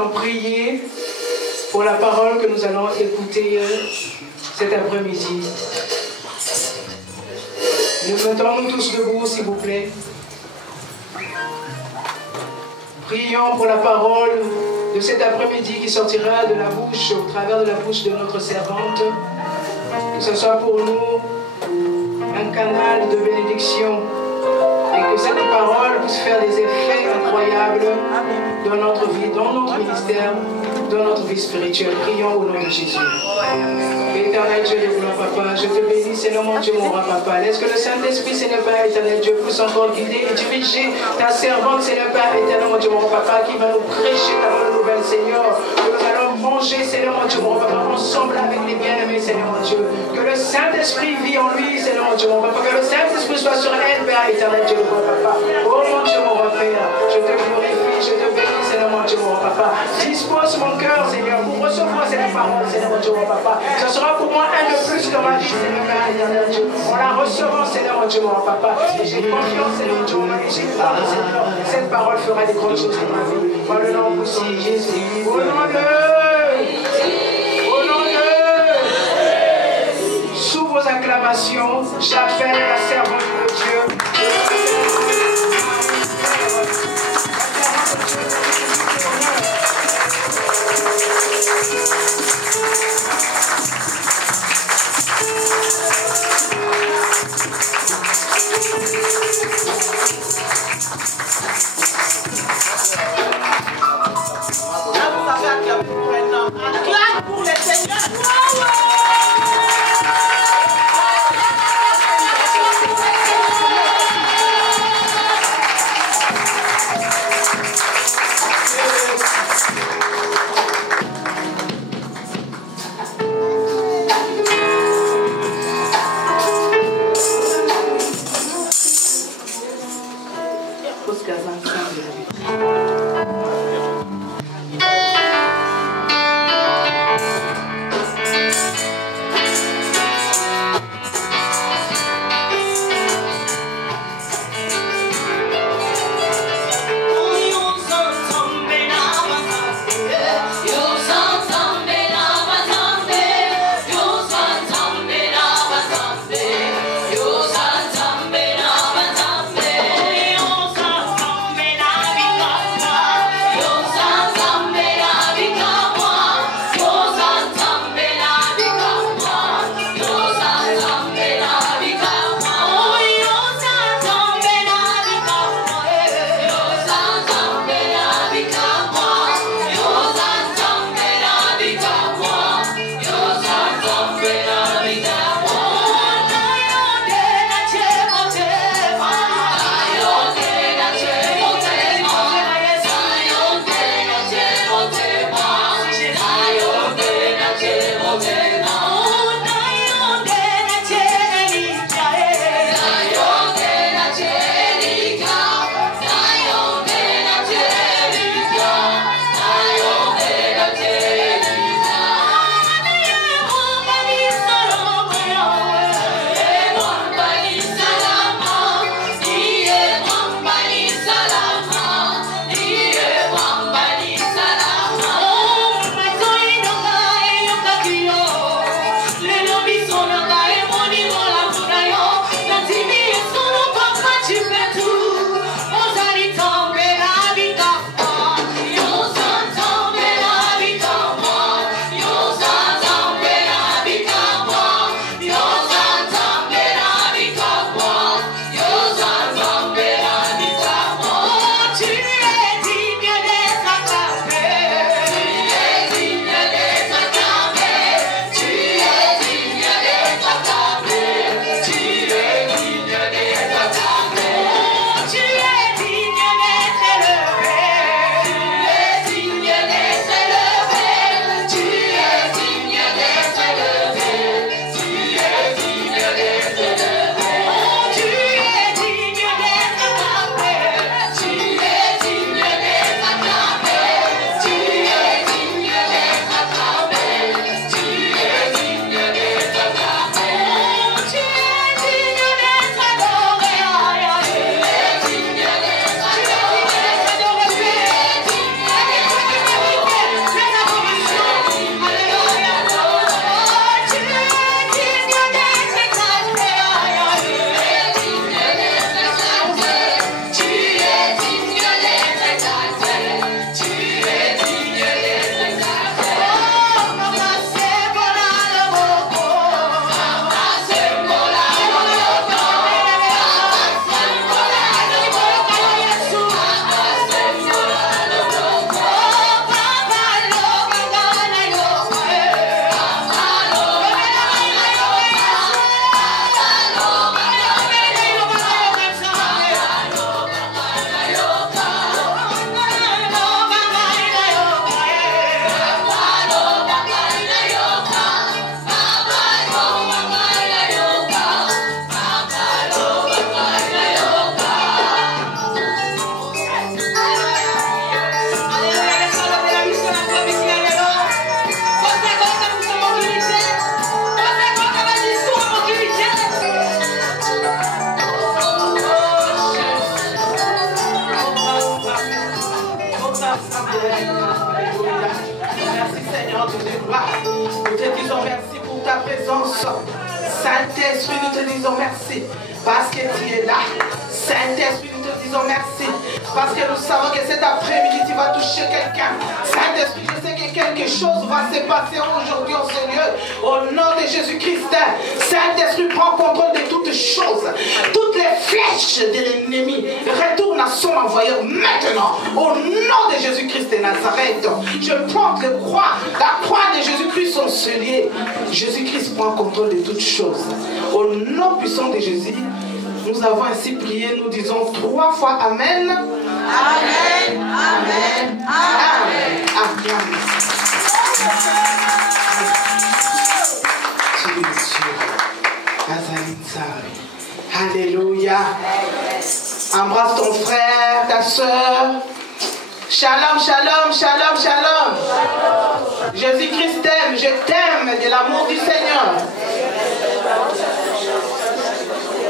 allons prier pour la parole que nous allons écouter cet après-midi. Nous mettons-nous tous debout, s'il vous plaît. Prions pour la parole de cet après-midi qui sortira de la bouche, au travers de la bouche de notre servante. Que ce soit pour nous un canal de bénédiction et que cette parole puisse faire des effets incroyables dans notre vie, dans notre ministère, dans notre vie spirituelle. Prions au nom de Jésus. Éternel Dieu de gloire, Papa, je te bénis, Seigneur mon Dieu, mon roi, Papa. Laisse que le Saint-Esprit, Seigneur Père éternel Dieu, puisse encore guider et diriger ta servante, Seigneur Père éternel mon Dieu, mon roi, Papa, qui va nous prêcher ta bonne nouvelle, Seigneur. Que nous allons manger, Seigneur mon Dieu, mon roi, Papa, ensemble avec les bien-aimés, Seigneur mon Dieu. Que le Saint-Esprit vit en lui, Seigneur mon Dieu, mon roi, Papa. Que le Saint-Esprit soit sur elle, Père éternel Dieu, mon roi, Papa. Oh mon Dieu, mon roi, Père, je te glorifie, je te bénis, Seigneur mon Dieu, mon roi, Papa. Dispose mon cœur, Seigneur, pour recevoir cette parole, Seigneur mon Dieu, mon Papa. Ce sera pour moi un de plus dans ma vie, Seigneur Père éternel Dieu. En la recevant, Seigneur mon Dieu, mon Papa. Et j'ai confiance, Seigneur mon Dieu, mon Papa. J'ai foi, Seigneur. Cette parole fera des grandes choses dans ma vie. Dans le nom puissant de Jésus. Au nom de... Sous vos acclamations, j'appelle la servante de Dieu. Acclame pour les Seigneurs. Yo Merci Seigneur, nous te gloire. Nous te disons merci pour ta présence. Saint-Esprit, nous te disons merci parce que tu es là. Saint-Esprit, nous te disons merci parce que nous savons que cet après-midi tu vas toucher quelqu'un. Saint-Esprit, je sais que quelque chose va se passer aujourd'hui au Seigneur. Au nom de Jésus-Christ, Saint-Esprit prend contrôle de toutes choses. Toutes les flèches de l'ennemi retournent à son envoyeur maintenant. Au nom de Jésus-Christ de Nazareth, je porte le croix. La croix de Jésus-Christ sont scellées. Jésus-Christ prend contrôle de toutes choses. Au nom puissant de Jésus, nous avons ainsi prié. Nous disons 3 fois Amen. Amen. Amen. Amen. Amen. Alléluia. Embrasse ton frère, ta soeur. Shalom, shalom, shalom, shalom. Jésus-Christ t'aime, je t'aime de l'amour du Seigneur.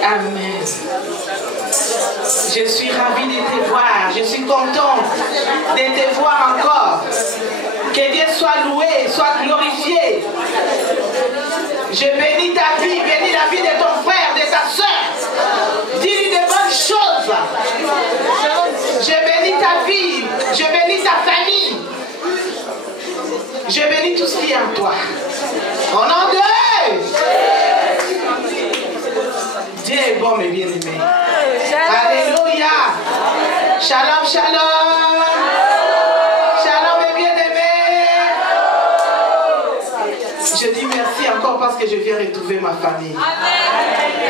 Amen. Je suis ravie de te voir. Je suis contente de te voir encore. Que Dieu soit loué, soit glorifié. Je bénis ta vie, bénis la vie de ton frère, de ta soeur. Dis-lui de bonnes choses. Je bénis ta vie, je bénis ta famille. Je bénis tout ce qui est en toi. Au nom de Dieu est bon, mes bien-aimés. Alléluia. Shalom, shalom. Shalom, mes bien-aimés. Je dis merci encore parce que je viens retrouver ma famille.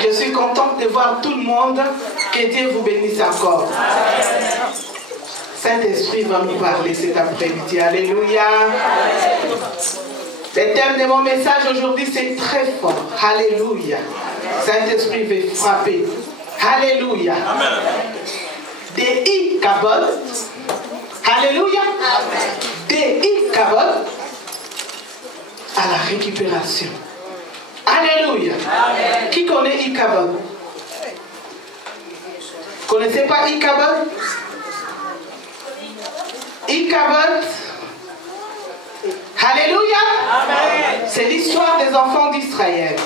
Je suis contente de voir tout le monde. Que Dieu vous bénisse encore. Saint-Esprit va nous parler cet après-midi. Alléluia. Le thème de mon message aujourd'hui, c'est très fort. Alléluia. Saint-Esprit veut frapper. Alléluia. Des Ikabod. Alléluia. Des Ikabod à la récupération. Alléluia. Amen. Qui connaît Ikabod? Connaissez pas Ikabod? Ikabod. Alléluia. C'est l'histoire des enfants d'Israël.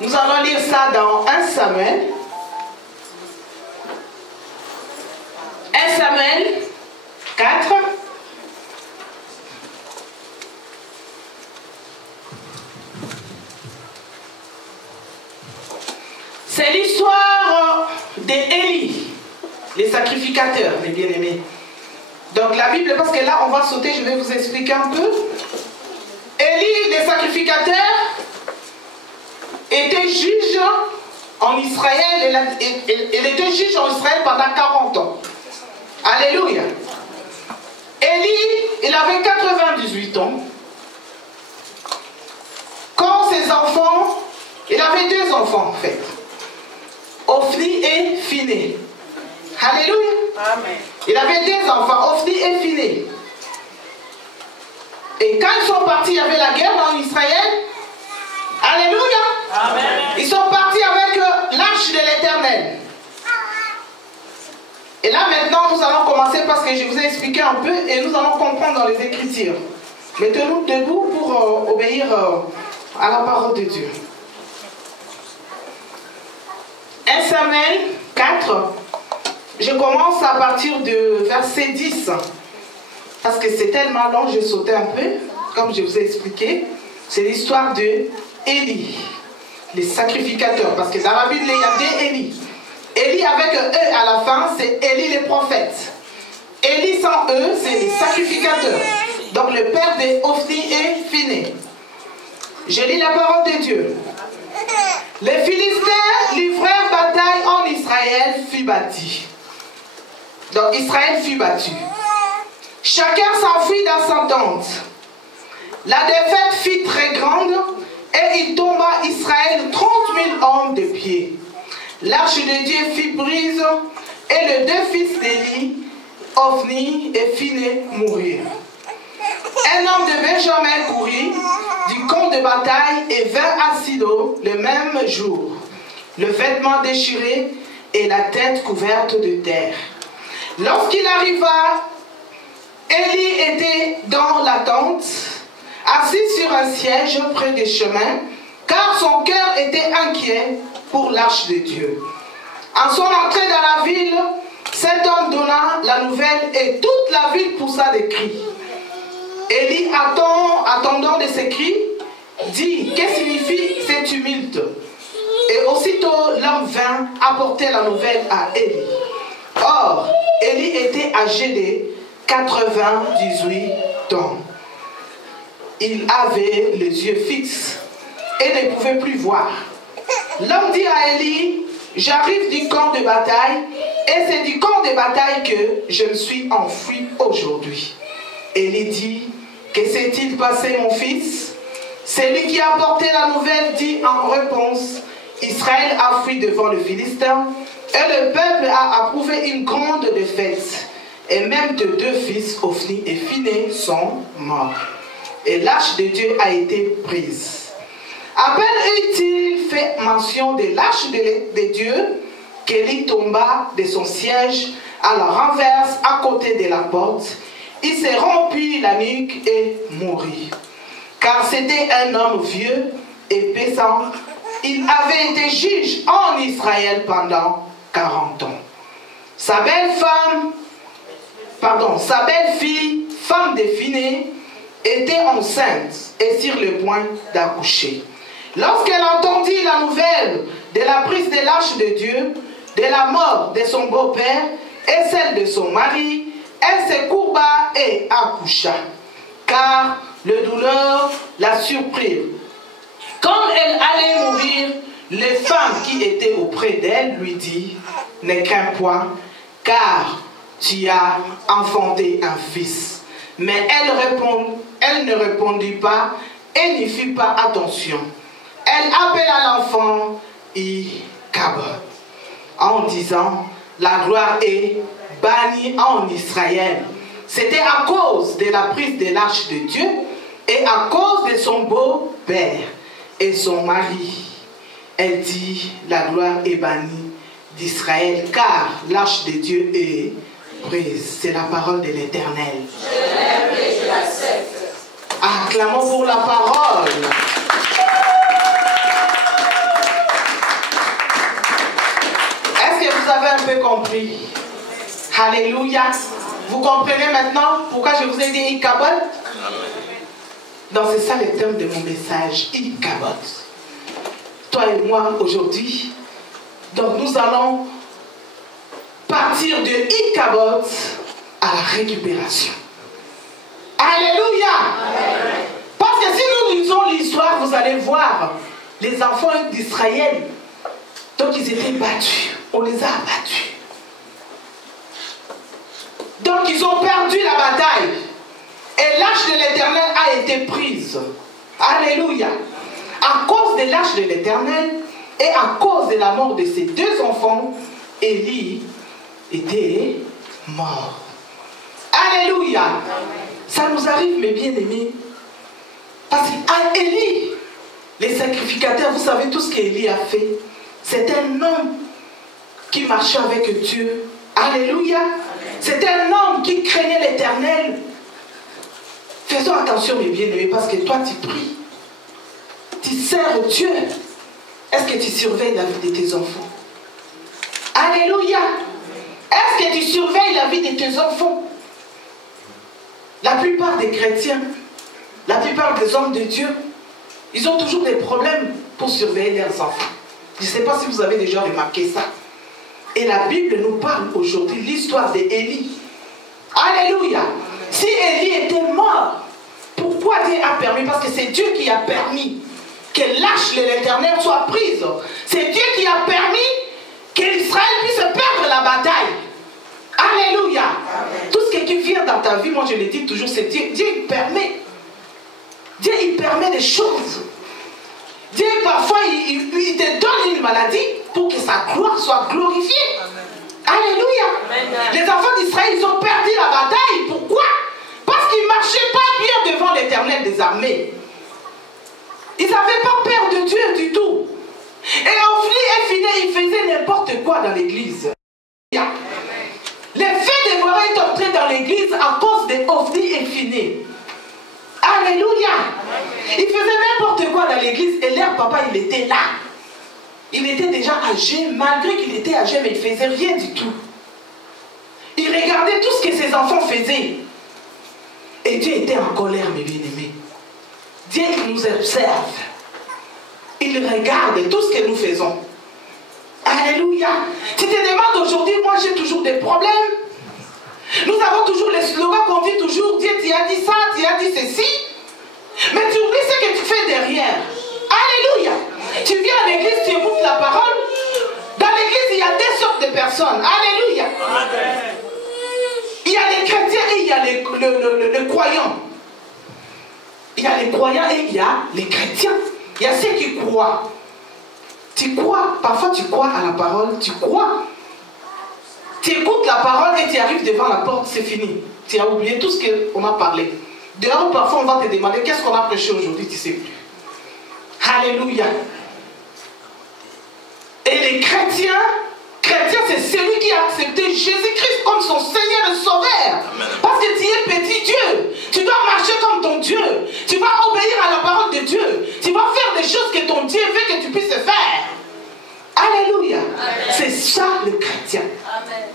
Nous allons lire ça dans 1 Samuel. 1 Samuel 4. C'est l'histoire d'Élie, les sacrificateurs, mes bien-aimés. Donc la Bible, parce que là on va sauter, je vais vous expliquer un peu. Élie, les sacrificateurs, était juge en Israël. Il était juge en Israël pendant 40 ans. Alléluia. Élie, il avait 98 ans. Quand ses enfants, il avait 2 enfants en fait. Ophni et Phiné. Alléluia. Amen. Il avait 2 enfants, Ophni et Phiné. Et quand ils sont partis, il y avait la guerre en Israël. Alléluia. Amen. Ils sont partis avec l'arche de l'Éternel. Et là maintenant, nous allons commencer parce que je vous ai expliqué un peu et nous allons comprendre dans les Écritures. Mettez-nous debout pour obéir à la parole de Dieu. 1 Samuel 4, je commence à partir de verset 10. Parce que c'est tellement long, je sautais un peu, comme je vous ai expliqué. C'est l'histoire de Élie, les sacrificateurs. Parce que dans la Bible, il y a des Élie. Élie avec eux à la fin, c'est Élie les prophètes. Élie sans eux, c'est les sacrificateurs. Donc le père de Ophni et Phiné. Je lis la parole de Dieu. Les Philistins livrèrent bataille en Israël, fut bâti. Donc Israël fut battu. Chacun s'enfuit dans sa tente. La défaite fut très grande et il tomba Israël 30 000 hommes de pied. L'arche de Dieu fut prise et les 2 fils d'Élie, Ophni et Phiné, moururent. Un homme de Benjamin courut du camp de bataille et vint à Silo le même jour, le vêtement déchiré et la tête couverte de terre. Lorsqu'il arriva, Élie était dans la tente, assis sur un siège près des chemins, car son cœur était inquiet pour l'arche de Dieu. En son entrée dans la ville, cet homme donna la nouvelle et toute la ville poussa des cris. Élie, attendant de ces cris, dit: que signifie ce tumulte? Et aussitôt l'homme vint apporter la nouvelle à Élie. Or, Élie était âgé de 98 ans. Il avait les yeux fixes et ne pouvait plus voir. L'homme dit à Élie: j'arrive du camp de bataille et c'est du camp de bataille que je me suis enfui aujourd'hui. Élie dit: que s'est-il passé, mon fils? Celui qui a apporté la nouvelle dit en réponse: Israël a fui devant le Philistin et le peuple a approuvé une grande défaite. Et même tes deux fils, Ophni et Phiné, sont morts. Et l'arche de Dieu a été prise. À peine eut-il fait mention de l'arche de Dieu qu'Élie tomba de son siège à la renverse à côté de la porte. Il s'est rompu la nuque et mourut. Car c'était un homme vieux et puissant. Il avait été juge en Israël pendant 40 ans. Sa belle-fille, femme de Phiné, était enceinte et sur le point d'accoucher. Lorsqu'elle entendit la nouvelle de la prise de l'arche de Dieu, de la mort de son beau-père et celle de son mari, elle se courba et accoucha, car le douleur la surprit. Quand elle allait mourir, les femmes qui étaient auprès d'elle lui dirent: ne crains point, car tu as enfanté un fils. Mais elle ne répondit pas et n'y fit pas attention. Elle appela l'enfant Ichabod, en disant: la gloire est bannie en Israël. C'était à cause de la prise de l'arche de Dieu et à cause de son beau-père et son mari. Elle dit: la gloire est bannie d'Israël, car l'arche de Dieu est prise. C'est la parole de l'Éternel. Je l'aime et je l'accepte. Acclamons pour la parole. Est-ce que vous avez un peu compris? Alléluia. Vous comprenez maintenant pourquoi je vous ai dit Ichabod? Donc c'est ça le thème de mon message, Ichabod. Toi et moi aujourd'hui, donc nous allons partir de Ichabod à la récupération. Alléluia. Amen. Parce que si nous lisons l'histoire, vous allez voir les enfants d'Israël. Donc ils étaient battus. On les a abattus. Donc ils ont perdu la bataille. Et l'arche de l'Éternel a été prise. Alléluia. À cause de l'arche de l'Éternel et à cause de la mort de ces deux enfants, Élie était mort. Alléluia. Ça nous arrive, mes bien-aimés. Parce qu'à Élie, les sacrificateurs, vous savez tout ce qu'Élie a fait. C'est un homme qui marchait avec Dieu. Alléluia. C'est un homme qui craignait l'Éternel. Faisons attention, mes bien-aimés, parce que toi, tu pries. Tu sers Dieu. Est-ce que tu surveilles la vie de tes enfants? Alléluia. Est-ce que tu surveilles la vie de tes enfants? La plupart des chrétiens, la plupart des hommes de Dieu, ils ont toujours des problèmes pour surveiller leurs enfants. Je ne sais pas si vous avez déjà remarqué ça. Et la Bible nous parle aujourd'hui l'histoire d'Élie. Alléluia. Si Élie était mort, pourquoi Dieu a permis? Parce que c'est Dieu qui a permis que l'arche de l'Éternel soit prise. C'est Dieu qui a permis qu'Israël puisse perdre la bataille. Alléluia. Amen. Tout ce qui vient dans ta vie, moi je le dis toujours, c'est Dieu. Dieu il permet. Dieu il permet des choses. Dieu parfois il te donne une maladie pour que sa gloire soit glorifiée. Amen. Alléluia. Amen. Les enfants d'Israël, ils ont perdu la bataille. Pourquoi? Parce qu'ils ne marchaient pas bien devant l'Éternel des armées. Ils n'avaient pas peur de Dieu du tout. Et Ophni et Phiné, ils faisaient n'importe quoi dans l'église. Les faits l'église à cause des ovnis infinis. Alléluia. Il faisait n'importe quoi dans l'église et leur papa, il était là. Il était déjà âgé, malgré qu'il était âgé, mais il ne faisait rien du tout. Il regardait tout ce que ses enfants faisaient. Et Dieu était en colère, mes bien-aimés. Dieu, il nous observe. Il regarde tout ce que nous faisons. Alléluia. Tu te demandes aujourd'hui, moi j'ai toujours des problèmes. Nous avons toujours les slogans qu'on dit toujours, Dieu tu as dit ça, tu as dit ceci. Mais tu oublies ce que tu fais derrière. Alléluia. Tu viens à l'église, tu écoutes la parole. Dans l'église, il y a deux sortes de personnes. Alléluia. Il y a les chrétiens et il y a les croyants. Il y a les croyants et il y a les chrétiens. Il y a ceux qui croient. Tu crois, parfois tu crois à la parole, tu crois. Tu écoutes la parole et tu arrives devant la porte, c'est fini. Tu as oublié tout ce qu'on a parlé. Dehors, parfois on va te demander qu'est-ce qu'on a prêché aujourd'hui, tu ne sais plus. Alléluia. Et les chrétiens, c'est celui qui a accepté Jésus-Christ comme son Seigneur et Sauveur. Parce que tu es petit Dieu. Tu dois marcher comme ton Dieu. Tu vas obéir à la parole de Dieu. Tu vas faire des choses que ton Dieu veut que tu puisses faire. Alléluia. C'est ça le chrétien. Amen.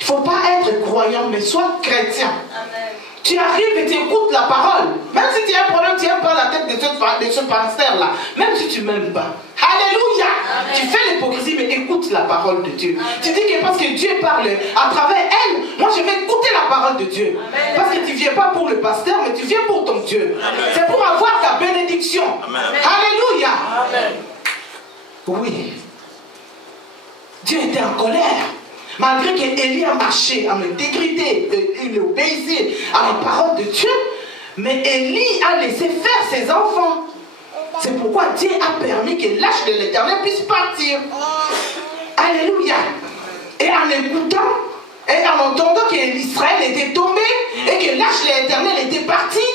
Il ne faut pas être croyant, mais sois chrétien. Amen. Tu arrives et tu écoutes la parole. Même si tu as un problème, tu n'aimes pas la tête de ce pasteur-là. Même si tu ne m'aimes pas. Alléluia. Amen. Tu fais l'hypocrisie, mais écoute la parole de Dieu. Amen. Tu dis que parce que Dieu parle à travers elle, moi je vais écouter la parole de Dieu. Amen. Parce que tu ne viens pas pour le pasteur, mais tu viens pour ton Dieu. C'est pour avoir ta bénédiction. Amen. Alléluia. Amen. Oui. Dieu était en colère. Malgré qu'Élie a marché en intégrité, il obéissait à la parole de Dieu, mais Élie a laissé faire ses enfants. C'est pourquoi Dieu a permis que l'âge de l'Éternel puisse partir. Alléluia. Et en écoutant, et en entendant que l'Israël était tombé, et que l'âge de l'Éternel était parti,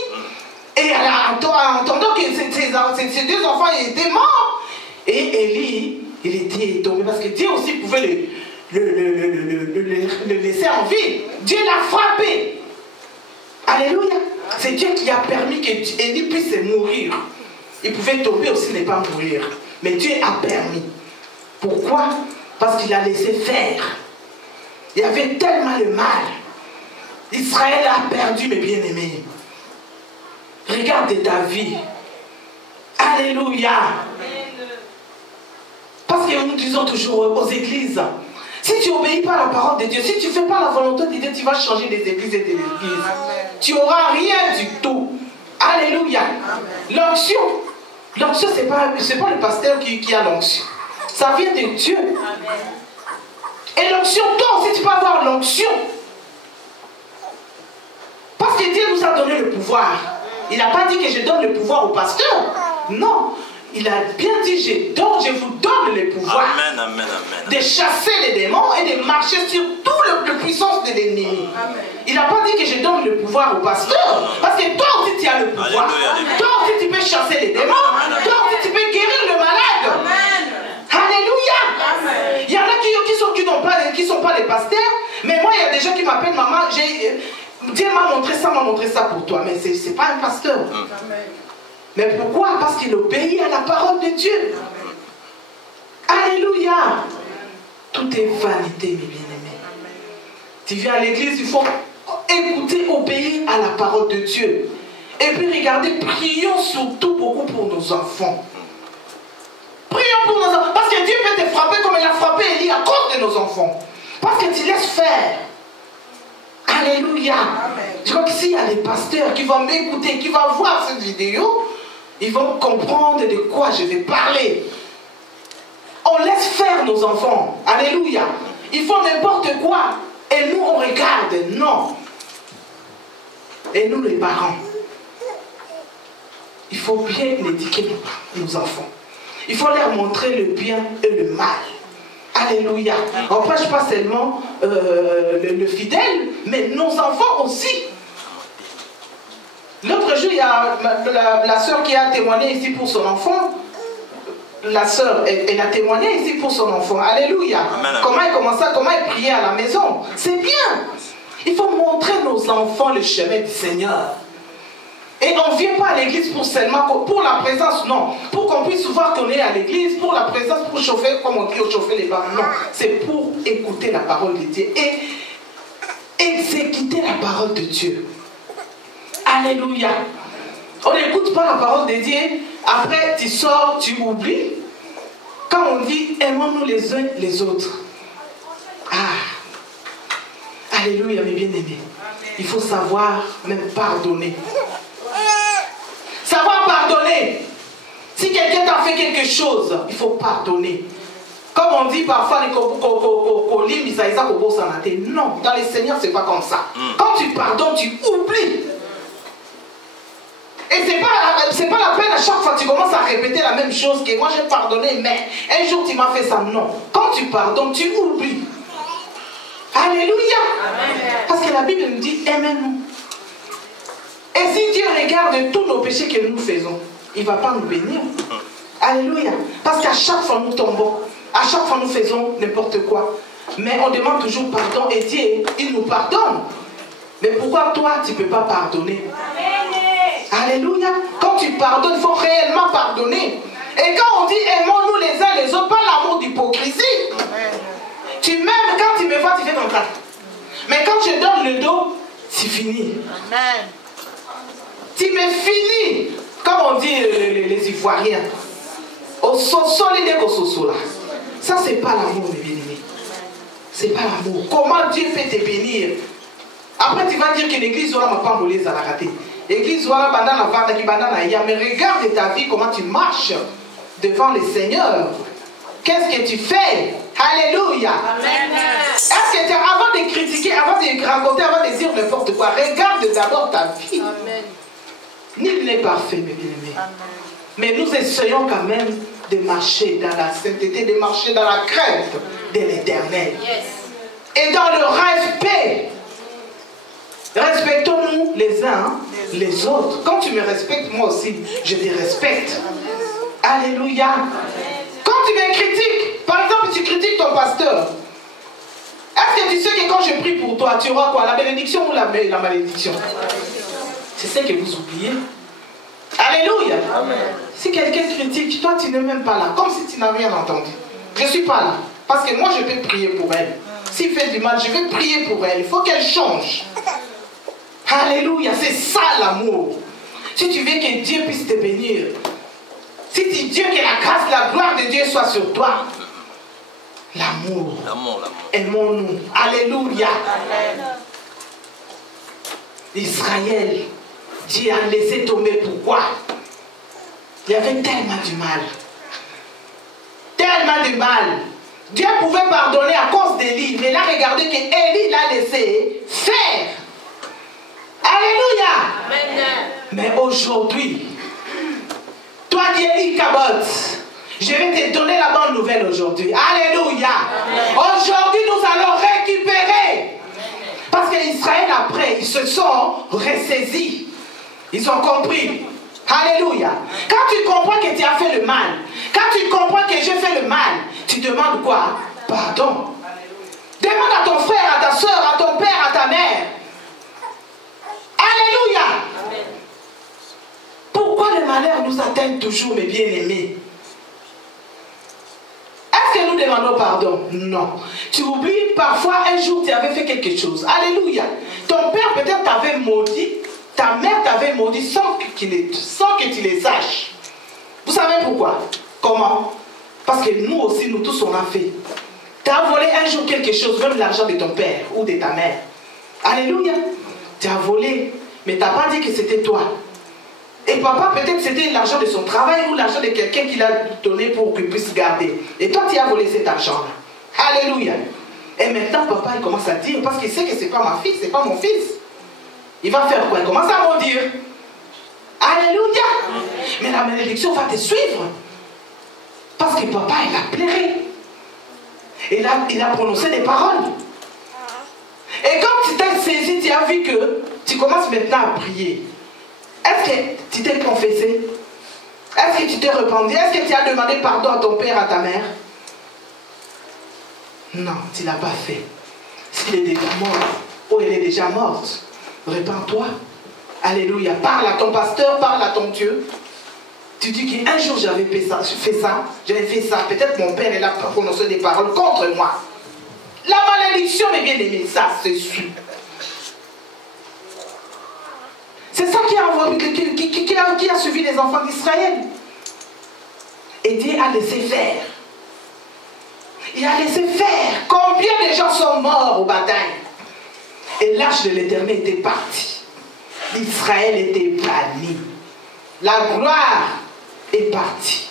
et en entendant que ses deux enfants étaient morts, et Élie, il était tombé, parce que Dieu aussi pouvait le laisser en vie. Dieu l'a frappé. Alléluia. C'est Dieu qui a permis qu'Élie puisse mourir. Il pouvait tomber aussi, ne pas mourir. Mais Dieu a permis. Pourquoi? Parce qu'il a laissé faire. Il y avait tellement le mal. Israël a perdu, mes bien-aimés. Regarde ta vie. Alléluia. Parce que nous disons toujours aux églises, si tu n'obéis pas à la parole de Dieu, si tu ne fais pas la volonté de Dieu, tu vas changer des églises et des églises. Tu n'auras rien du tout. Alléluia. L'onction, ce n'est pas le pasteur qui a l'onction. Ça vient de Dieu. Et l'onction, toi aussi, tu peux avoir l'onction. Parce que Dieu nous a donné le pouvoir. Il n'a pas dit que je donne le pouvoir au pasteur. Non. Il a bien dit, je vous donne le pouvoir de chasser les démons et de marcher sur toute la puissance de l'ennemi. Il n'a pas dit que je donne le pouvoir au pasteur. Parce que toi aussi tu as le pouvoir. Alléluia. Toi aussi tu peux chasser les démons. Toi aussi tu peux guérir le malade. Amen. Alléluia. Il y en a qui sont pas des pasteurs. Mais moi il y a des gens qui m'appellent maman. Dieu m'a montré ça pour toi. Mais ce n'est pas un pasteur. Amen. Mais pourquoi? Parce qu'il obéit à la parole de Dieu. Alléluia. Tout est vanité, mes bien-aimés. Tu viens à l'église, il faut écouter, obéir à la parole de Dieu. Et puis regardez, prions surtout beaucoup pour nos enfants. Prions pour nos enfants. Parce que Dieu peut te frapper comme il a frappé Élie à cause de nos enfants. Parce que tu laisses faire. Alléluia. Amen. Je crois que s'il y a des pasteurs qui vont m'écouter, qui vont voir cette vidéo, ils vont comprendre de quoi je vais parler. On laisse faire nos enfants. Alléluia. Ils font n'importe quoi. Et nous, on regarde. Non. Et nous, les parents, il faut bien éduquer nos enfants. Il faut leur montrer le bien et le mal. Alléluia. On ne prêche pas seulement le fidèle, mais nos enfants aussi. L'autre jour, il y a la soeur qui a témoigné ici pour son enfant. La soeur, elle a témoigné ici pour son enfant. Alléluia. Amen. Comment elle commençait, comment elle priait à la maison. C'est bien. Il faut montrer nos enfants le chemin du Seigneur. Et on ne vient pas à l'église pour seulement, pour la présence, non. Pour qu'on puisse voir qu'on est à l'église, pour la présence, pour chauffer, comme on dit, chauffer les barres. Non, c'est pour écouter la parole de Dieu et exécuter la parole de Dieu. Alléluia. On n'écoute pas la parole de Dieu, après tu sors, tu oublies. Quand on dit aimons-nous les uns les autres. Ah, alléluia mes bien-aimés. Il faut savoir même pardonner. Savoir pardonner. Si quelqu'un t'a fait quelque chose, il faut pardonner. Comme on dit parfois, non, dans le Seigneur, c'est pas comme ça. Quand tu pardonnes, tu oublies. Et c'est pas la peine à chaque fois que tu commences à répéter la même chose que moi j'ai pardonné, mais un jour tu m'as fait ça. Non. Quand tu pardonnes, tu oublies. Alléluia. Amen. Parce que la Bible nous dit aimez-nous. Et si Dieu regarde tous nos péchés que nous faisons, il ne va pas nous bénir. Alléluia. Parce qu'à chaque fois nous tombons, à chaque fois nous faisons n'importe quoi. Mais on demande toujours pardon et Dieu, il nous pardonne. Mais pourquoi toi, tu ne peux pas pardonner? Alléluia. Quand tu pardonnes, il faut réellement pardonner. Et quand on dit aimons-nous les uns les autres, pas l'amour d'hypocrisie. Tu m'aimes, quand tu me vois, tu fais comme ça. Mais quand je donne le dos, c'est fini. Amen. Tu me finis. Comme on dit les Ivoiriens. Ça, c'est pas l'amour, mes bien-aimés. C'est pas l'amour. Comment Dieu peut te bénir? Après, tu vas dire que l'église aura ma pambolise à la rater. L'église aura bandana vanda qui bandana ya. Mais regarde ta vie, comment tu marches devant le Seigneur. Qu'est-ce que tu fais? Alléluia. Amen. Est-ce que tu, avant de critiquer, avant de raconter, avant de dire n'importe quoi, regarde d'abord ta vie. Amen. Nul n'est parfait, mes bien-aimés. Mais nous essayons quand même de marcher dans la sainteté, de marcher dans la crainte de l'Éternel. Yes. Et dans le respect. Respectons-nous les uns les autres. Quand tu me respectes, moi aussi, je te respecte. Alléluia. Quand tu me critiques, par exemple, tu critiques ton pasteur. Est-ce que tu sais que quand je prie pour toi, tu auras quoi? La bénédiction ou la malédiction? C'est ce que vous oubliez. Alléluia. Amen. Si quelqu'un critique, toi tu n'es même pas là, comme si tu n'as rien entendu. Je ne suis pas là. Parce que moi je vais prier pour elle. S'il fait du mal, je vais prier pour elle. Il faut qu'elle change. Alléluia. C'est ça l'amour. Si tu veux que Dieu puisse te bénir, si tu dis que la grâce, la gloire de Dieu soit sur toi, l'amour. Aimons-nous. Alléluia. Amen. Israël, Dieu a laissé tomber. Pourquoi? Il y avait tellement du mal. Tellement de mal. Dieu pouvait pardonner à cause d'Élie. Mais là, regardez que Élie l'a laissé faire. Alléluia. Amen. Mais aujourd'hui, toi, Dieu, Ikabot, je vais te donner la bonne nouvelle aujourd'hui. Alléluia. Aujourd'hui, nous allons récupérer. Parce qu'Israël, après, ils se sont ressaisis. Ils ont compris. Alléluia. Quand tu comprends que tu as fait le mal, quand tu comprends que j'ai fait le mal, tu demandes quoi? Pardon. Demande à ton frère, à ta soeur, à ton père, à ta mère. Alléluia. Amen. Pourquoi le malheur nous atteigne toujours, mes bien-aimés? Est-ce que nous demandons pardon? Non. Tu oublies, parfois, un jour, tu avais fait quelque chose. Alléluia. Ton père peut-être t'avait maudit, ta mère t'avait maudit sans que tu les saches. Vous savez pourquoi? Comment? Parce que nous aussi, nous tous, on a fait. Tu as volé un jour quelque chose, même l'argent de ton père ou de ta mère. Alléluia. Tu as volé, mais tu n'as pas dit que c'était toi. Et papa, peut-être c'était l'argent de son travail ou l'argent de quelqu'un qui l'a donné pour qu'il puisse garder. Et toi, tu as volé cet argent-là. Alléluia. Et maintenant, papa, il commence à dire, parce qu'il sait que ce n'est pas ma fille, ce n'est pas mon fils. Il va faire quoi? Il commence à maudire. Alléluia. Mais la malédiction va te suivre. Parce que papa, il a pleuré. Et là, il a prononcé des paroles. Et quand tu t'es saisi, tu as vu que tu commences maintenant à prier. Est-ce que tu t'es confessé? Est-ce que tu t'es repenti? Est-ce que tu as demandé pardon à ton père, à ta mère? Non, tu ne l'as pas fait. C'est les démons Oh, elle est déjà morte. Répands-toi. Alléluia. Parle à ton pasteur, parle à ton Dieu. Tu dis qu'un jour j'avais fait ça. Peut-être mon père il a prononcé des paroles contre moi. La malédiction, mes bien-aimés, ça se suit. C'est ça qui a suivi les enfants d'Israël. Et Dieu a laissé faire. Il a laissé faire. Combien de gens sont morts aux batailles? Et l'arche de l'Éternel était partie. Israël était banni. La gloire est partie.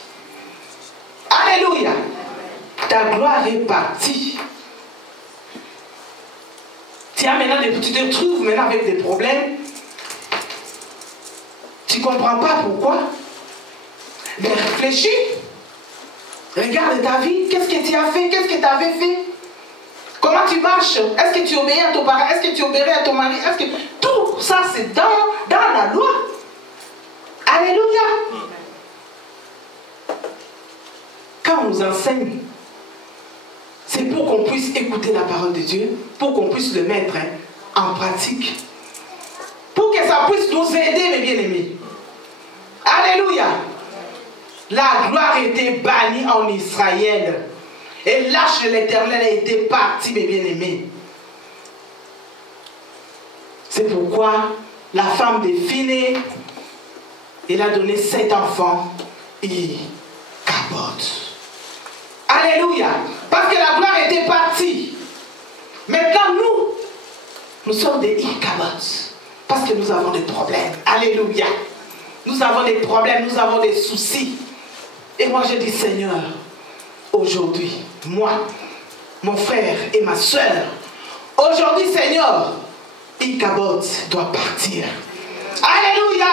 Alléluia. Ta gloire est partie. Tu te trouves maintenant avec des problèmes. Tu ne comprends pas pourquoi. Mais réfléchis. Regarde ta vie. Qu'est-ce que tu as fait? Qu'est-ce que tu avais fait? Comment tu marches? Est-ce que tu obéis à ton parent? Est-ce que tu obéis à ton mari? Est-ce que tout ça c'est dans la loi? Alléluia. Quand on nous enseigne, c'est pour qu'on puisse écouter la parole de Dieu, pour qu'on puisse le mettre en pratique, pour que ça puisse nous aider, mes bien-aimés. Alléluia. La gloire était bannie en Israël. Et l'arche de l'Éternel était partie, mes bien-aimés. C'est pourquoi la femme de Phiné, elle a donné 7 enfants. Ichabod. Alléluia. Parce que la gloire était partie. Maintenant, nous sommes des Ichabod. Parce que nous avons des problèmes. Alléluia. Nous avons des problèmes, nous avons des soucis. Et moi, je dis, Seigneur, aujourd'hui, moi, mon frère et ma soeur, aujourd'hui, Seigneur, Ichabod doit partir. Alléluia.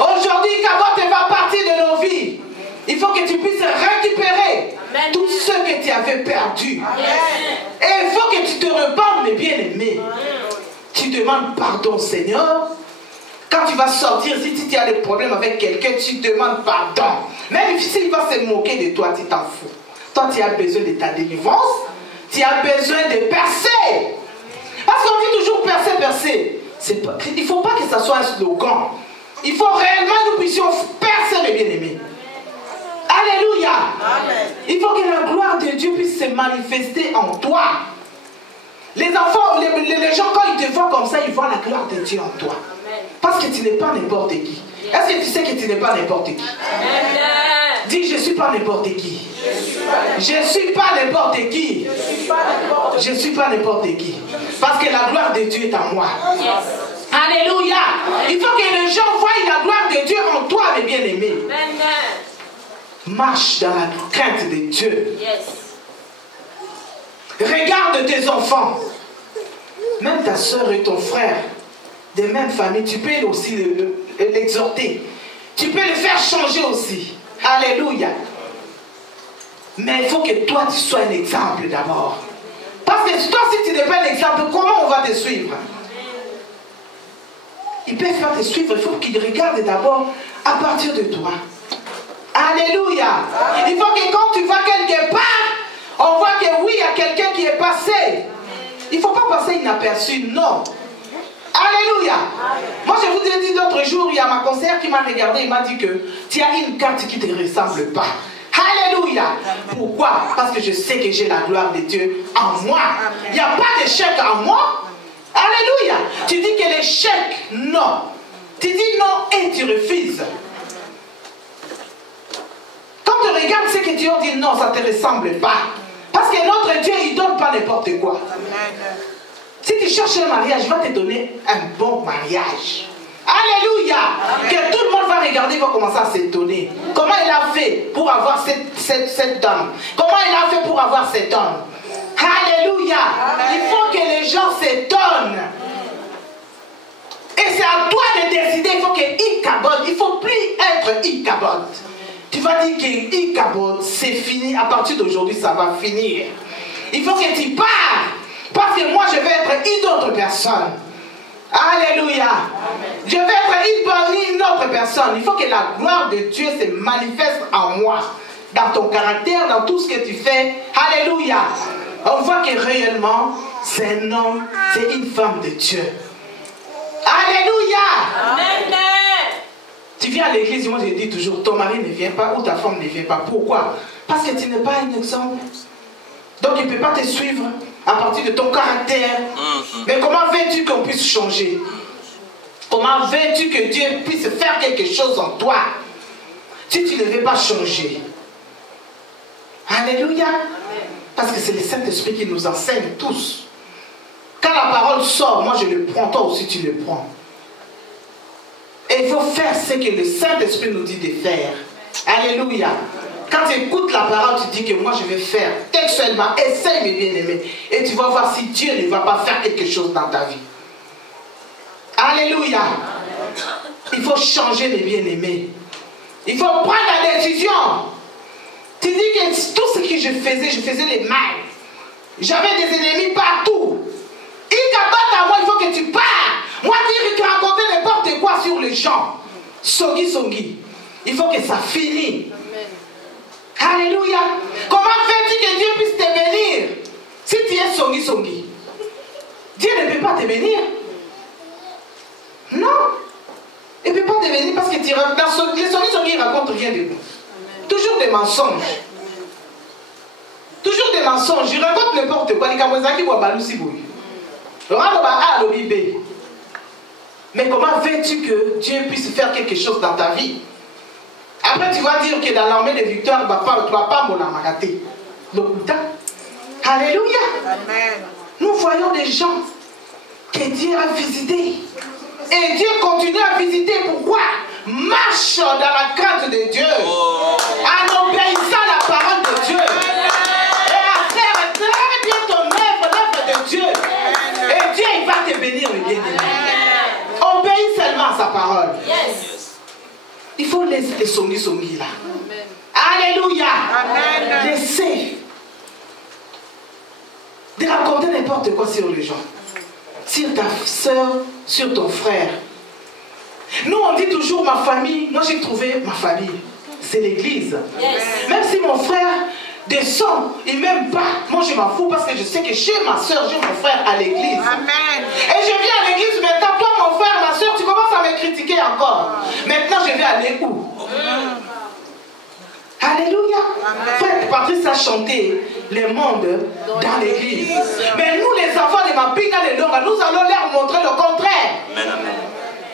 Aujourd'hui, Ichabod va partir de nos vies. Il faut que tu puisses récupérer tout ce que tu avais perdu. Et il faut que tu te repentes, mes bien-aimés. Tu demandes pardon, Seigneur. Quand tu vas sortir, si tu as des problèmes avec quelqu'un, tu demandes pardon. Même s'il va se moquer de toi, tu t'en fous. Toi, tu as besoin de ta délivrance. Tu as besoin de percer. Parce qu'on dit toujours percer, percer. Il ne faut pas que ça soit un slogan. Il faut réellement que nous puissions percer, mes bien-aimés. Alléluia. Amen. Il faut que la gloire de Dieu puisse se manifester en toi. Les enfants, les gens, quand ils te voient comme ça, ils voient la gloire de Dieu en toi. Amen. Parce que tu n'es pas n'importe qui. Est-ce que tu sais que tu n'es pas n'importe qui? Amen. Dis, je ne suis pas n'importe qui. Je ne suis pas n'importe qui. Je ne suis pas n'importe qui. Parce que la gloire de Dieu est en moi. Yes. Alléluia. Il faut que les gens voient la gloire de Dieu en toi, mes bien-aimés. Marche dans la crainte de Dieu. Yes. Regarde tes enfants. Même ta soeur et ton frère, des mêmes familles, tu peux aussi l'exhorter. Tu peux le faire changer aussi. Alléluia. Mais il faut que toi, tu sois un exemple d'abord. Parce que toi, si tu n'es pas un exemple, comment on va te suivre? Ils peuvent pas te suivre, il faut qu'ils regardent d'abord à partir de toi. Alléluia. Il faut que quand tu vas quelque part, on voit que oui, il y a quelqu'un qui est passé. Il ne faut pas passer inaperçu, non. Alléluia. Moi, je vous ai dit l'autre jour, il y a ma conseillère qui m'a regardé, il m'a dit que tu as une carte qui ne te ressemble pas. Alléluia. Pourquoi? Parce que je sais que j'ai la gloire de Dieu en moi. Il n'y a pas d'échec en moi. Alléluia. Tu dis que l'échec, non. Tu dis non et tu refuses. Quand tu regardes ce que tu as dit, non, ça ne te ressemble pas. Parce que notre Dieu, il ne donne pas n'importe quoi. Si tu cherches un mariage, il va te donner un bon mariage. Alléluia. Que tout le monde va regarder, il va commencer à s'étonner. Comment il a fait pour avoir cette dame? Comment il a fait pour avoir cet homme? Alléluia. Il faut que les gens s'étonnent. Et c'est à toi de décider. Il faut que Ichabod, il ne faut plus être Ichabod. Tu vas dire que Ichabod, c'est fini. À partir d'aujourd'hui, ça va finir. Il faut que tu pars. Parce que moi, je vais être une autre personne. Alléluia. Amen. Je vais être une autre personne. Il faut que la gloire de Dieu se manifeste en moi. Dans ton caractère, dans tout ce que tu fais. Alléluia. On voit que réellement, c'est un homme, c'est une femme de Dieu. Alléluia. Amen. Tu viens à l'église, moi je dis toujours, ton mari ne vient pas ou ta femme ne vient pas. Pourquoi? Parce que tu n'es pas un exemple. Donc il ne peut pas te suivre à partir de ton caractère. Mais comment veux-tu qu'on puisse changer? Comment veux-tu que Dieu puisse faire quelque chose en toi si tu ne veux pas changer? Alléluia. Parce que c'est le Saint-Esprit qui nous enseigne tous. Quand la parole sort, moi je le prends, toi aussi tu le prends. Et il faut faire ce que le Saint-Esprit nous dit de faire. Alléluia. Quand tu écoutes la parole, tu dis que moi je vais faire. Textuellement, essaye mes bien-aimés. Et tu vas voir si Dieu ne va pas faire quelque chose dans ta vie. Alléluia. Il faut changer les bien-aimés. Il faut prendre la décision. Tu dis que tout ce que je faisais les mal. J'avais des ennemis partout. Ils t'abattent à moi, il faut que tu pars. Moi, tu raconter n'importe quoi sur les gens. Songi. Il faut que ça finisse. Alléluia. Comment veux-tu que Dieu puisse te bénir si tu es songi? Dieu ne peut pas te bénir. Non. Il ne peut pas te bénir parce que les songi racontent rien de bon. Toujours des mensonges. Toujours des mensonges. Ils racontent n'importe quoi. Mais comment veux-tu que Dieu puisse faire quelque chose dans ta vie? Après, tu vas dire que dans l'armée de victoire, tu ne vas pas m'olamarate. Alléluia. Amen. Nous voyons des gens que Dieu a visités. Et Dieu continue à visiter. Pourquoi? Marche dans la crainte de Dieu. En obéissant à la parole de Dieu. Et à faire très bien ton œuvre, l'œuvre de Dieu. Et Dieu, il va te bénir, le bien-aimé. Obéis seulement à sa parole. Il faut laisser les songi là. Alléluia. Amen. Laissez de raconter n'importe quoi sur les gens. Sur ta soeur, sur ton frère. Nous on dit toujours ma famille. Moi j'ai trouvé ma famille. C'est l'église. Même si mon frère descend, il ne m'aime pas. Moi je m'en fous parce que je sais que j'ai ma soeur, j'ai mon frère à l'église. Amen. Et je viens à l'église maintenant, toi mon frère, ma soeur, tu commences à me critiquer encore. Maintenant je vais aller où? Alléluia. Frère Patrice a chanté les mondes dans l'église. Mais nous les enfants de ma pinga de Longa, nous allons leur montrer le contraire.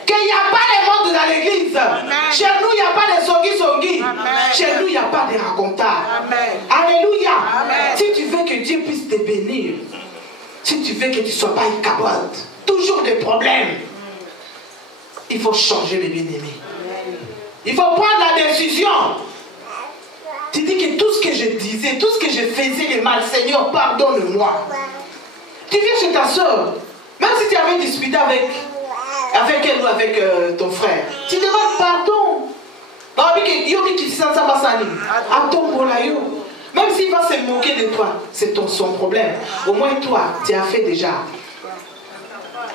Qu'il n'y a pas de monde dans l'église. Chez nous, il n'y a pas de songi. Chez nous, il n'y a pas de racontards. Alléluia. Amen. Si tu veux que Dieu puisse te bénir, si tu veux que tu ne sois pas une capote, toujours des problèmes, il faut changer les bien-aimés. Il faut prendre la décision. Tu dis que tout ce que je disais, tout ce que je faisais de mal, Seigneur, pardonne-moi. Tu viens chez ta soeur, même si tu avais disputé avec elle ou avec ton frère, tu demandes pardon. Même s'il va se moquer de toi, c'est son problème. Au moins toi, tu as fait déjà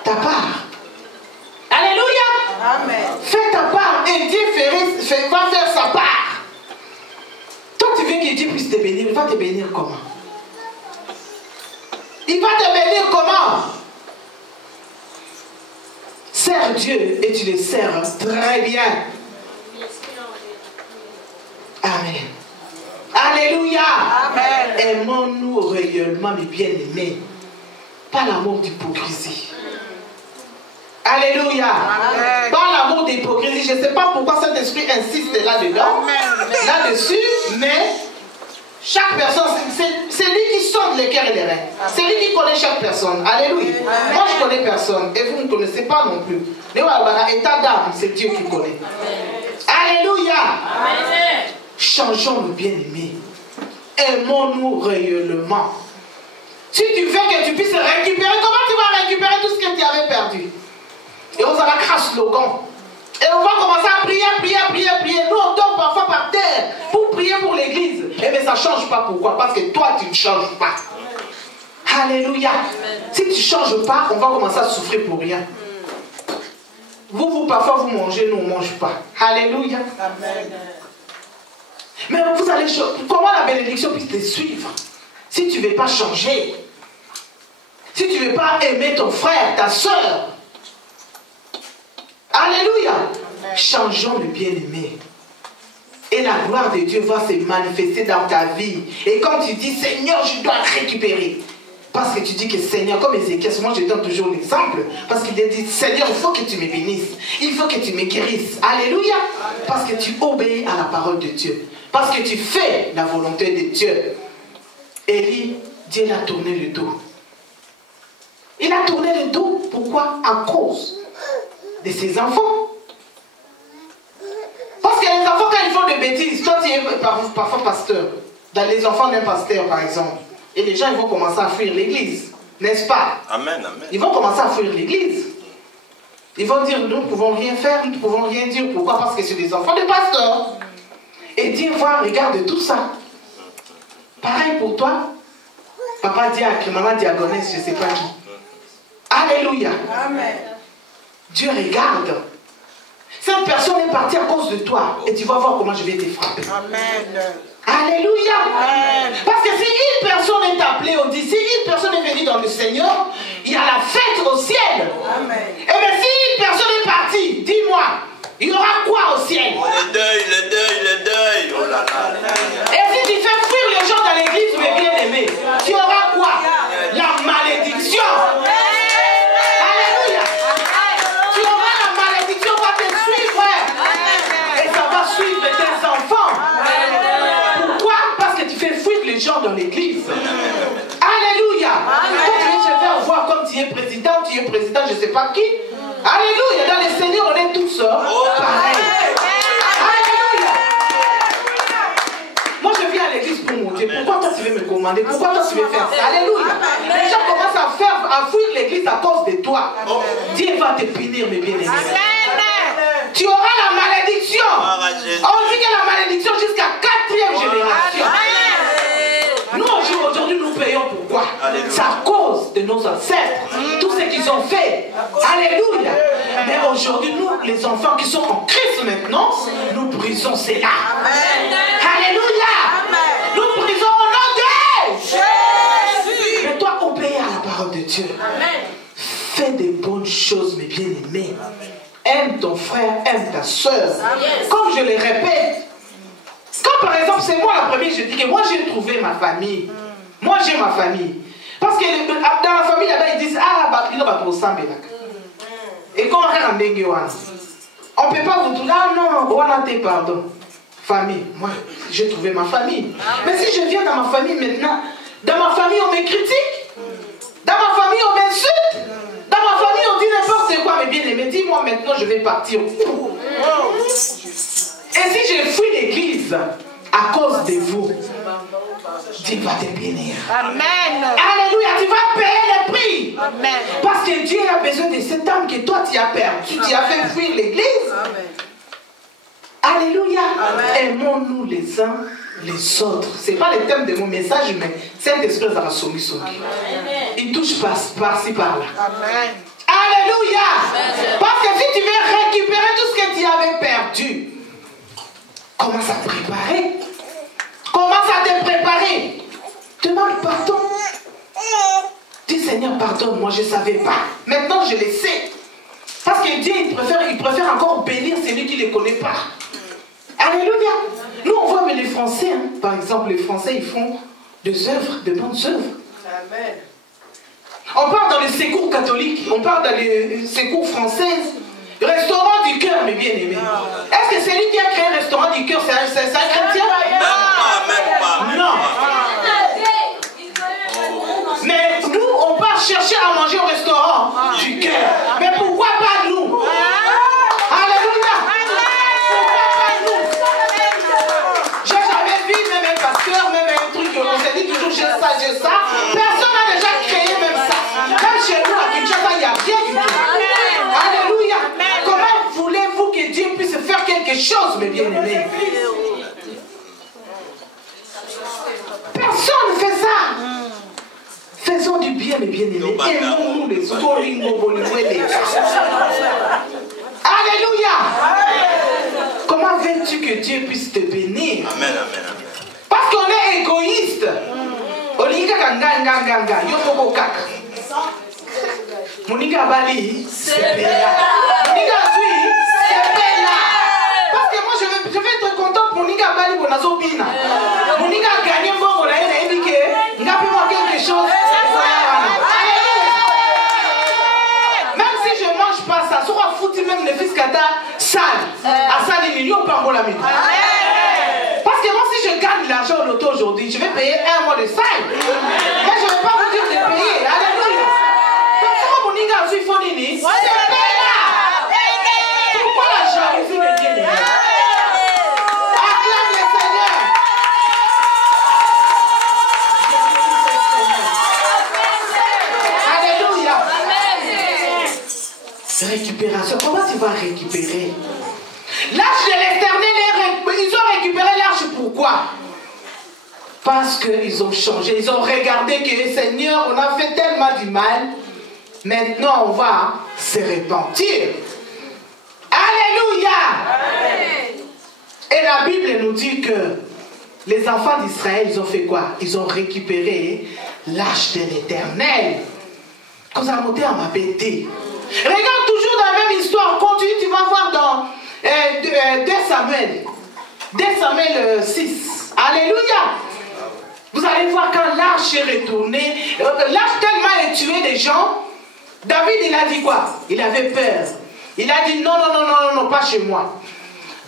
ta part. Alléluia. Amen. Fais ta part et Dieu va faire sa part. Toi, tu veux que Dieu puisse te bénir. Il va te bénir comment? Il va te bénir comment? Sers Dieu et tu le sers très bien. Amen. Alléluia. Amen. Aimons-nous réellement, mes bien-aimés. Pas l'amour d'hypocrisie. Alléluia. Amen. Pas l'amour d'hypocrisie. Je ne sais pas pourquoi cet esprit insiste là-dedans, là-dessus, mais chaque personne, c'est lui qui sonde les cœurs et les reins. C'est lui qui connaît chaque personne. Alléluia. Amen. Moi, je ne connais personne et vous ne connaissez pas non plus. État d'âme, c'est Dieu qui connaît. Amen. Alléluia. Amen. Changeons le bien-aimé. Aimons-nous réellement. Si tu veux que tu puisses récupérer, comment tu vas récupérer tout ce que tu avais perdu? Et on s'en va cracher le slogan. Et on va commencer à prier. Nous, on dort parfois par terre pour prier pour l'église. Eh bien, ça ne change pas. Pourquoi? Parce que toi, tu ne changes pas. Alléluia. Si tu ne changes pas, on va commencer à souffrir pour rien. Vous, parfois, vous mangez, nous, on ne mange pas. Alléluia. Amen. Mais vous allez... Comment la bénédiction puisse te suivre? si tu ne veux pas changer, si tu ne veux pas aimer ton frère, ta soeur, alléluia, changeons le bien-aimé. Et la gloire de Dieu va se manifester dans ta vie. Et quand tu dis, Seigneur, je dois récupérer. Parce que tu dis que Seigneur, comme Ézéchiel, moi je donne toujours l'exemple. Parce qu'il a dit, Seigneur, il faut que tu me bénisses. Il faut que tu me guérisses. Alléluia. Parce que tu obéis à la parole de Dieu. Parce que tu fais la volonté de Dieu. Élie, Dieu l'a tourné le dos. Il a tourné le dos. Pourquoi? À cause de ses enfants. Parce que les enfants, quand ils font des bêtises, toi tu es parfois pasteur, dans les enfants d'un pasteur par exemple, et les gens ils vont commencer à fuir l'église, n'est-ce pas? Amen, amen. Ils vont commencer à fuir l'église. Ils vont dire, nous ne pouvons rien faire, nous ne pouvons rien dire. Pourquoi? Parce que c'est des enfants de pasteurs. Et Dieu voit, regarde tout ça. Pareil pour toi. Papa dit à maman diagonesse, je ne sais pas qui. Alléluia. Amen. Dieu regarde. Cette personne est partie à cause de toi. Et tu vas voir comment je vais te frapper. Amen. Alléluia. Amen. Parce que si une personne est appelée au dit, si une personne est venue dans le Seigneur, il y a la fête au ciel. Amen. Et bien si une personne est partie, dis-moi, il y aura quoi au ciel? Le deuil, le deuil, le deuil. Oh là là. Et si tu fais fuir les gens dans l'église, mes bien-aimés, tu auras quoi? La malédiction. Alléluia. Tu auras la malédiction, va te suivre. Et ça va suivre tes enfants. Pourquoi? Parce que tu fais fuir les gens dans l'église. Alléluia. Quand tu viens te faire voir comme tu es président, je ne sais pas qui. Alléluia. Dans les seigneurs, on est tous pareils. Alléluia. Moi, je viens à l'église pour monter. Pourquoi toi, tu veux me commander? Pourquoi toi, tu veux faire ça? Alléluia. Les gens commencent à fuir l'église à cause de toi. Dieu va te punir, mes bien-aimés. Tu auras la malédiction. On dit que la malédiction jusqu'à 4e génération. Nous, aujourd'hui, nous payons pourquoi? C'est à cause de nos ancêtres. Tout ce qu'ils ont fait. Alléluia. Mais aujourd'hui, nous, les enfants qui sont en Christ maintenant, nous brisons cela. Alléluia. Nous brisons au nom de Jésus. Mais toi, obéis à la parole de Dieu. Fais des bonnes choses, mes bien-aimés. Aime ton frère, aime ta soeur. Comme je le répète, quand par exemple c'est moi la première, je dis que moi j'ai trouvé ma famille. Moi j'ai ma famille. Parce que dans la famille là-bas ils disent ah bah il va pour ça. Et quand on regarde on ne peut pas vous dire ah non, on a tes pardon. Famille, moi j'ai trouvé ma famille. Mais si je viens dans ma famille maintenant, dans ma famille on me critique, dans ma famille on m'insulte. Dans ma famille, on dit n'importe quoi, mais bien aimé, dis-moi maintenant, je vais partir. Et si je fuis l'église à cause de vous, Dieu va te bénir. Amen. Alléluia, tu vas payer le prix. Amen. Parce que Dieu a besoin de cette âme que toi tu as perdu. Tu as fait fuir l'église. Alléluia. Aimons-nous les uns les autres. Ce n'est pas le thème de mon message, mais Saint-Esprit a soumis. Il touche par-ci, par-là. Amen. Alléluia. Parce que si tu veux récupérer tout ce que tu avais perdu, commence à te préparer. Commence à te préparer. Demande pardon. Dis Seigneur, pardonne-moi, je ne savais pas. Maintenant, je le sais. Parce que Dieu, il préfère encore bénir celui qui ne les connaît pas. Alléluia. Nous, on voit mais les Français, hein, par exemple, les Français, ils font des œuvres, de bonnes œuvres. Amen. On part dans les secours catholiques, on part dans les secours françaises. Restaurant du cœur, mes bien-aimés. Est-ce que celui qui a créé le restaurant du cœur, c'est un chrétien? Même pas. Non. Mais nous, on part chercher à manger au restaurant du cœur. Mais pourquoi pas nous? Alléluia. Pourquoi pas nous? J'ai jamais vu même un pasteur, même un truc, on s'est dit toujours j'ai ça, j'ai ça. Personne n'a déjà créé même ça. Même chez nous, à Kinshasa, il n'y a rien du tout. Alléluia. Comment voulez-vous que Dieu puisse faire quelque chose, mes bien-aimés? Personne ne fait ça. Faisons du bien, mes bien-aimés. Aimons-nous les autres. Alléluia. Comment veux-tu que Dieu puisse te bénir? Amen, amen, amen. Parce qu'on est égoïste. Au lieu nga. Yoko kaka. Moninga Bali, c'est Bella. Moninga Zui, c'est Bella. Parce que moi, je vais être content pour Moninga Bali pour Nazo Bina. Moninga a gagné un bon, on a indiqué, il a fait moi quelque chose. Même si je ne mange pas ça, ça sera foutu même le fils Kata sale. À sale, il n'y a pas la mine. Parce que moi, si je gagne l'argent au loto aujourd'hui, je vais payer un mois de salle. Mais je ne vais pas vous dire de payer. Alléluia. Donc, si mon Moninga Zui Fonini, c'est Bella. Pourquoi la jalousie me vient? Acclame le Seigneur. Alléluia. Récupération. Comment tu vas récupérer? L'arche de l'Éternel, ils ont récupéré l'arche. Pourquoi? Parce qu'ils ont changé. Ils ont regardé que Seigneur, on a fait tellement du mal. Maintenant, on va se repentir. Alléluia. Et la Bible nous dit que les enfants d'Israël, ils ont fait quoi? Ils ont récupéré l'arche de l'Éternel. Quand ça a monté à ma bêtise. Regarde toujours dans la même histoire. Continue, tu vas voir dans 2 Samuel. 2 Samuel 6. Alléluia. Vous allez voir quand l'arche est retournée. L'arche tellement a tué des gens. David, il a dit quoi? Il avait peur. Il a dit non, pas chez moi.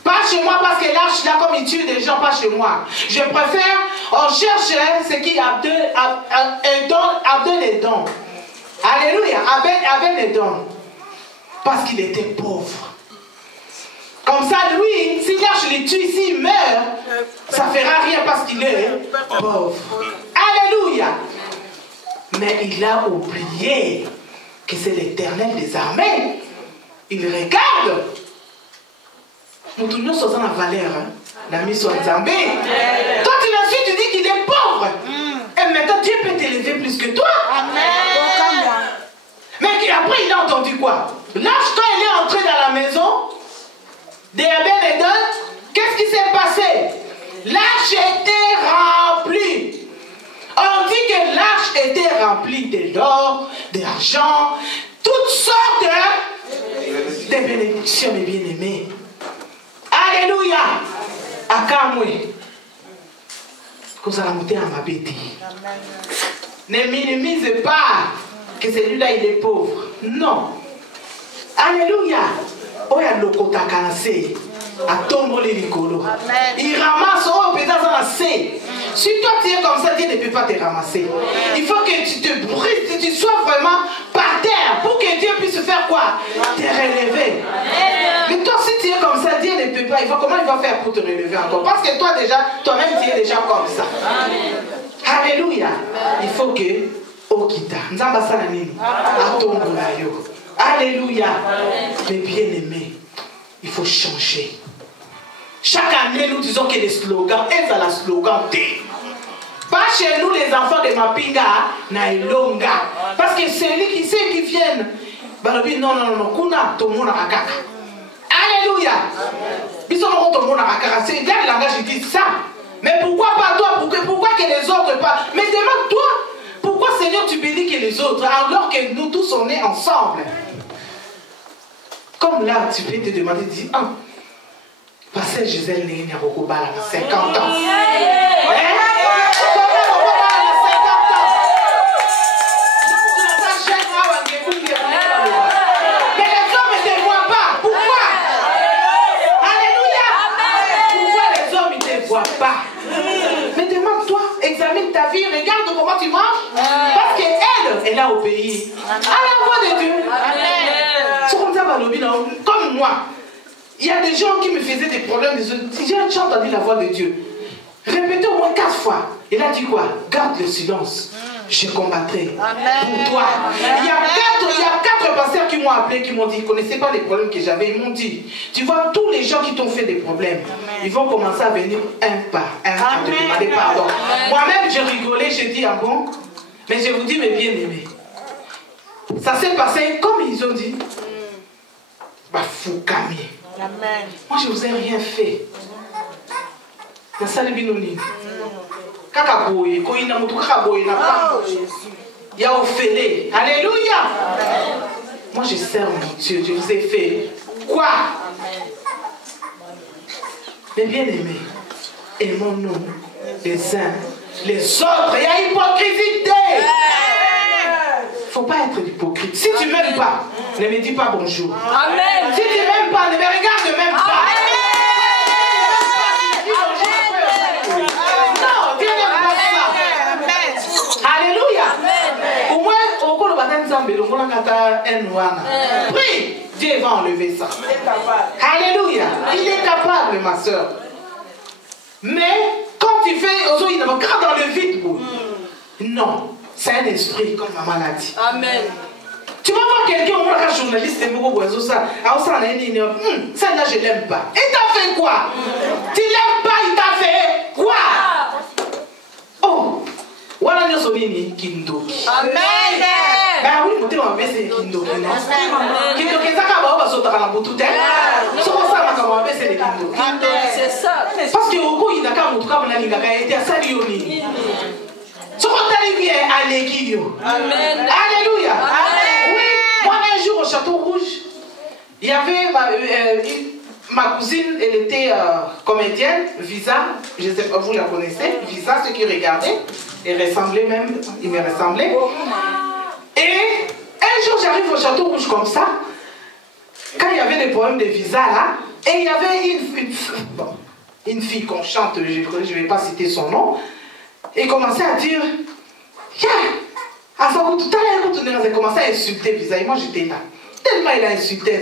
Pas chez moi parce que l'arche là, comme il tue des gens, pas chez moi. Je préfère, on cherche ce qui a deux les dons. Alléluia, Abel les dons. Parce qu'il était pauvre. Comme ça, lui, si l'arche le tue, s'il meurt, ça ne fera rien parce qu'il est pauvre. Alléluia. Mais il a oublié que c'est l'Éternel des armées. Il regarde. Nous tournons sur la valeur. La mission de Zambé. Toi, tu l'insultes, tu dis qu'il est pauvre. Et maintenant, Dieu peut t'élever plus que toi. Amen. Mais après, il a entendu quoi? L'arche, quand il est entré dans la maison d'Abel-Edom, qu'est-ce qui s'est passé? L'arche était remplie. On dit que l'arche était remplie de l'or, de l'argent, toutes sortes de bénédictions, mes bien-aimés. Alléluia. Akamwe. Comme ça, la montée à ma bête. Ne minimise pas que celui-là, il est pauvre. Non. Alléluia. Oya lokota kanase. Atombo les licolos. Il ramasse au pédale dans la C. Si toi tu es comme ça, Dieu ne peut pas te ramasser. Il faut que tu te brises, que tu sois vraiment par terre pour que Dieu puisse faire quoi? Te relever. Mais toi, si tu es comme ça, Dieu ne peut pas. Comment il va faire pour te relever encore? Parce que toi déjà, toi-même tu es déjà comme ça. Alléluia. Il faut que Okita. Alléluia. Mais bien aimé, il faut changer. Chaque année, nous disons que les slogans, et ça la slogan T. Pas chez nous, les enfants de Mapinga, Nailonga. Parce que c'est ceux qui viennent. Non, Kuna, tout le monde a kaka. Alléluia. C'est là le langage, il dit ça. Mais pourquoi pas toi? Pourquoi que les autres pas? Mais demande-toi, pourquoi Seigneur tu bénis que les autres alors que nous tous on est ensemble? Comme là, tu peux te demander, dis, Pasteur Gisèle n'est pas 50 ans. Comment mais les hommes ne te voient pas. Pourquoi? Alléluia. Pourquoi les hommes ne te voient pas? Mais demande-toi, examine ta vie, regarde comment tu manges. Parce qu'elle, elle a obéi à la voix de Dieu. C'est comme ça, comme moi. Il y a des gens qui me faisaient des problèmes. J'ai entendu la voix de Dieu. Répétez au moins 4 fois. Il a dit quoi? Garde le silence. Je combattrai pour toi. Il y a 4 pasteurs qui m'ont appelé, qui m'ont dit, ils ne connaissaient pas les problèmes que j'avais. Ils m'ont dit, tu vois, tous les gens qui t'ont fait des problèmes, ils vont commencer à venir un par un à te demander pardon. Moi-même, j'ai rigolé, j'ai dit, ah bon? Mais je vous dis, mes bien-aimés, ça s'est passé comme ils ont dit. Bah, fou Camille. Moi, je ne vous ai rien fait. La salle binoni. Kakaboye, koina mutu kakaboye na pas. Il y a Ophélie. Alléluia. Moi je sers mon Dieu, je vous ai fait quoi? Mais bien aimés, aimons-nous les uns les autres. Il y a hypocrisie. Il ne faut pas être hypocrite. Si tu ne m'aimes pas, ne me dis pas bonjour. Amen. Si tu ne m'aimes pas, ne me regarde même pas. Non, Dieu n'aime pas ça. Alléluia. Au moins, au cours de prie, Dieu va enlever ça. Alléluia. Il est capable, ma soeur. Mais quand tu fais, il ne regarde dans le vide. Non, c'est un esprit comme maman l'a dit. Amen. Tu vas voir quelqu'un, un journaliste, ça, là je l'aime pas. Il t'a fait quoi? Tu l'aimes pas, il t'a fait quoi? Oh, voilà nous sommes Kindoki. Amen. Ben oui, nous avons baissé Kindoki. Kindoki, ça va sauter à la boutique. C'est ça. Parce que au coup, il n'a qu'à montrer comme la ligne a été à Salioni. Ce qu'on t'a dit bien, Alléluia. Amen. Alléluia. Oui, moi un jour au Château Rouge, il y avait ma cousine, elle était comédienne, Visa, je sais pas, vous la connaissez, Visa, ceux qui regardaient, elle ressemblait même, il me ressemblait. Et un jour j'arrive au Château Rouge comme ça, quand il y avait des problèmes de visa là, et il y avait une fille qu'on chante, je ne vais pas citer son nom, et commençait à dire, elle commençait à insulter Visa, et moi j'étais là. Tellement il a insulté.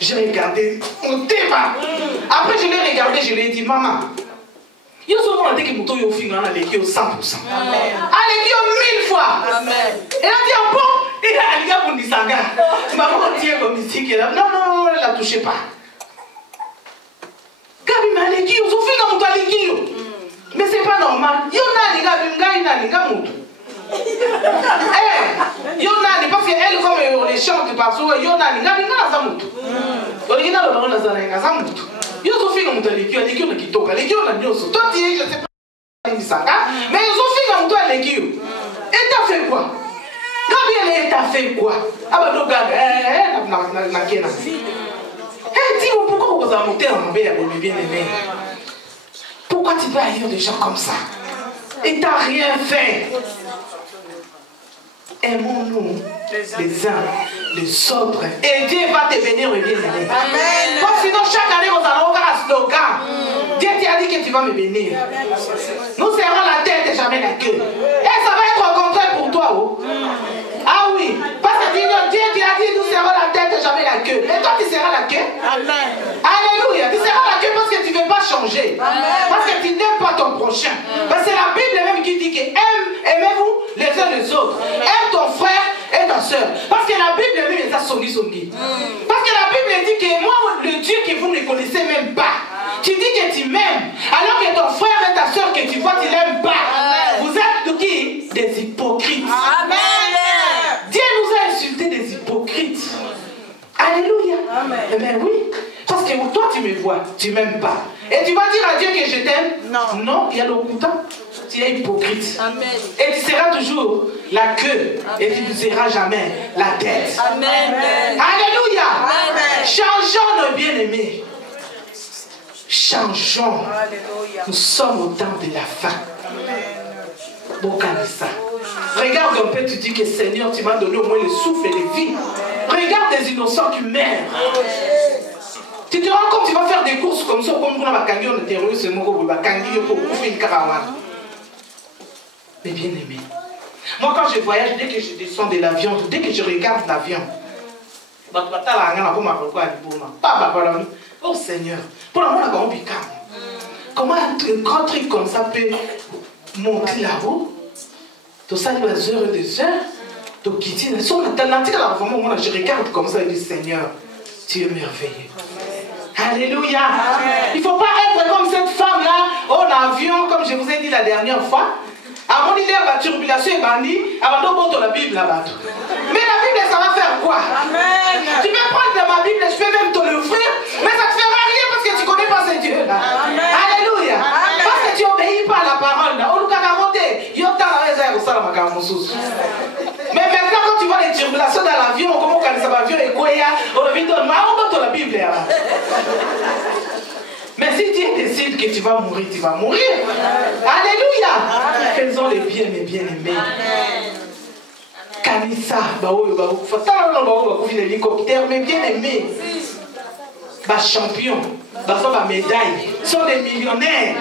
J'ai regardé mon débat. Après je l'ai regardé, je lui ai dit, maman, il y a souvent dit que mon toyo fin à l'équipe 100%. À l'équipe 1000 fois. Amen. Et elle a dit, ah bon, et elle a dit, ah bon, maman tient comme ici, non, elle la touchez pas. Gabi m'a l'équipe, on fait comme toi l'équipe. Mais c'est pas normal. Il y en a les gars, parce qu'elle, comme on les chante partout, il y en a les gars, ils ont fait comme toi l'équipe qui toque, l'équipe on a dit, toi tu es, je sais pas, mais ils ont fait comme toi l'équipe. Et t'as fait quoi? Gabriel, t'as fait quoi? Ah bah non, Gabriel, dis-moi pourquoi vous avez monté en bien aimé? Pourquoi tu peux haïr des gens comme ça? Et t'as rien fait. Aimons-nous les uns les autres. Et Dieu va te bénir et bien aimé. Amen. Parce que sinon chaque année on va avoir un slogan. Dieu t'a dit que tu vas me bénir. Nous serrons la tête et jamais la queue. Et ça va être au contraire pour toi. Oh. Ah oui. Parce que Dieu t'a dit nous serrons la tête et jamais la queue. Et toi tu seras la queue. Amen. Alléluia. Tu seras la queue parce que tu ne veux pas changer. Amen. Parce que tu n'aimes pas ton prochain. Parce que c'est la Bible même qui dit que aimez-vous les uns les autres. Aime ton frère et ta soeur. Parce que la Bible même est à songi. Parce que la Bible dit que moi, le Dieu que vous ne connaissez même pas, tu dis que tu m'aimes, alors que ton frère et ta soeur que tu vois, tu l'aimes pas. Amen. Vous êtes de qui? Des hypocrites. Amen. Dieu nous a insulté des hypocrites. Alléluia. Amen. Mais oui, parce que toi tu me vois, tu m'aimes pas. Et tu vas dire à Dieu que je t'aime? Non. Non, il y a le couteau. Tu es hypocrite. Amen. Et tu seras toujours la queue. Amen. Et tu ne seras jamais la tête. Amen. Alléluia. Amen. Changeons nos bien-aimés. Changeons. Alléluia. Nous sommes au temps de la fin. Bon, ça. Regarde un peu, tu dis que Seigneur, tu m'as donné au moins le souffle et les vies. Regarde des innocents qui meurent. Tu te rends compte, tu vas faire des courses comme ça, comme on a gagné le terrorisme, on va gagner pour ouvrir une caravane. Mais bien aimé, moi quand je voyage, dès que je descends de l'avion, dès que je regarde l'avion, oh Seigneur, pour la moment, comment un grand truc comme ça peut monter là-haut? Tout ça, il y a des heures et des heures. Donc, je regarde comme ça et dis Seigneur, tu es merveilleux. Alléluia. Amen. Il ne faut pas être comme cette femme-là en avion, comme je vous ai dit la dernière fois. À mon idée, la turbulation est bannie, avant de la Bible là-bas. Mais la Bible, ça va faire quoi? Amen. Tu peux prendre ma Bible, je peux même te l'offrir, mais ça ne te fera rien parce que tu ne connais pas ce Dieu-là. Alléluia. Amen. Parce que tu n'obéis pas à la parole. Mais maintenant, quand tu vois les turbulations dans l'avion, comment on ça l'avion et quoi, on a vu dans la Bible. Mais si Dieu décide que tu vas mourir, tu vas mourir. Alléluia. Faisons les bien, mes bien-aimés. Kanisa, l'hélicoptère, mes bien-aimés. Champions, médailles, sont des millionnaires.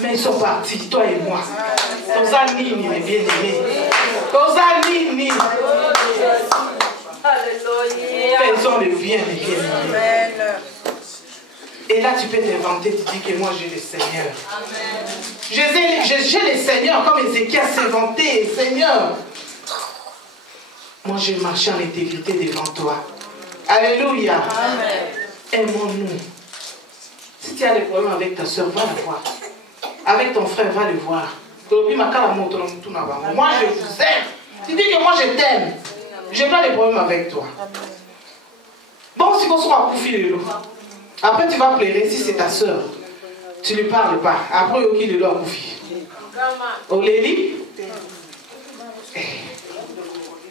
Mais ils sont partis, toi et moi. Tosanini, mes bien-aimés. Tosanini. Faisons le bien, mes bien-aimés. Et là, tu peux t'inventer, tu dis que moi, j'ai le Seigneur. J'ai le Seigneur, comme Ézéchiel s'est vanté, Seigneur. Moi, je marche en intégrité devant toi. Alléluia. Aimons-nous. Si tu as des problèmes avec ta soeur, va le voir. Avec ton frère, va le voir. Moi, je vous aime. Tu dis que moi, je t'aime. Je n'ai pas de problème avec toi. Bon, si vous serez à Koufi le loup. Après, tu vas pleurer si c'est ta soeur. Tu ne lui parles pas. Après, il est là à Koufi. Olélie,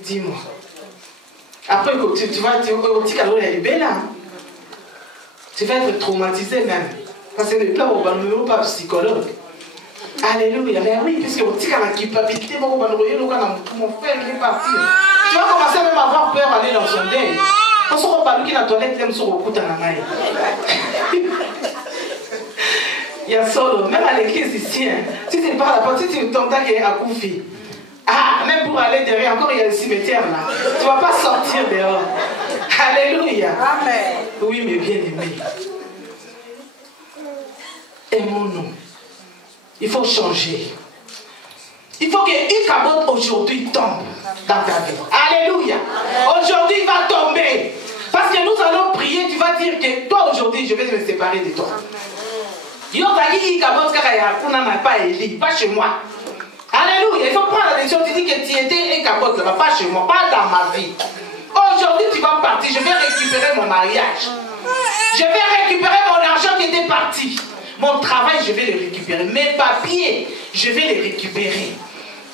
dis-moi. Après, tu vas dire, elle est belle là. Tu vas être traumatisé même. Parce que là, on ne va pas psychologue. Alléluia. Mais oui, puisque on dit qu'à la culpabilité, mon frère, il est parti. Tu vas commencer même à avoir peur d'aller dans son deuil. On se reparle qui dans la toilette, il sur le coup de la main. Il y a solo, même à l'église ici, hein. Si tu parles à partir de ton temps qui est à Koufi. Ah, même pour aller derrière, encore il y a le cimetière là. Tu ne vas pas sortir dehors. Alléluia. Amen. Oui, mais bien aimés. Aimons-nous. Il faut changer. Il faut que Ichabod aujourd'hui tombe dans ta vie. Alléluia. Aujourd'hui, il va tomber. Parce que nous allons prier, tu vas dire que toi aujourd'hui, je vais me séparer de toi. Pas chez moi. Alléluia. Il faut prendre la décision. Tu dis que tu étais Ichabod là-bas, pas chez moi, pas dans ma vie. Aujourd'hui, tu vas partir. Je vais récupérer mon mariage. Je vais récupérer mon argent qui était parti. Mon travail, je vais le récupérer. Mes papiers, je vais les récupérer.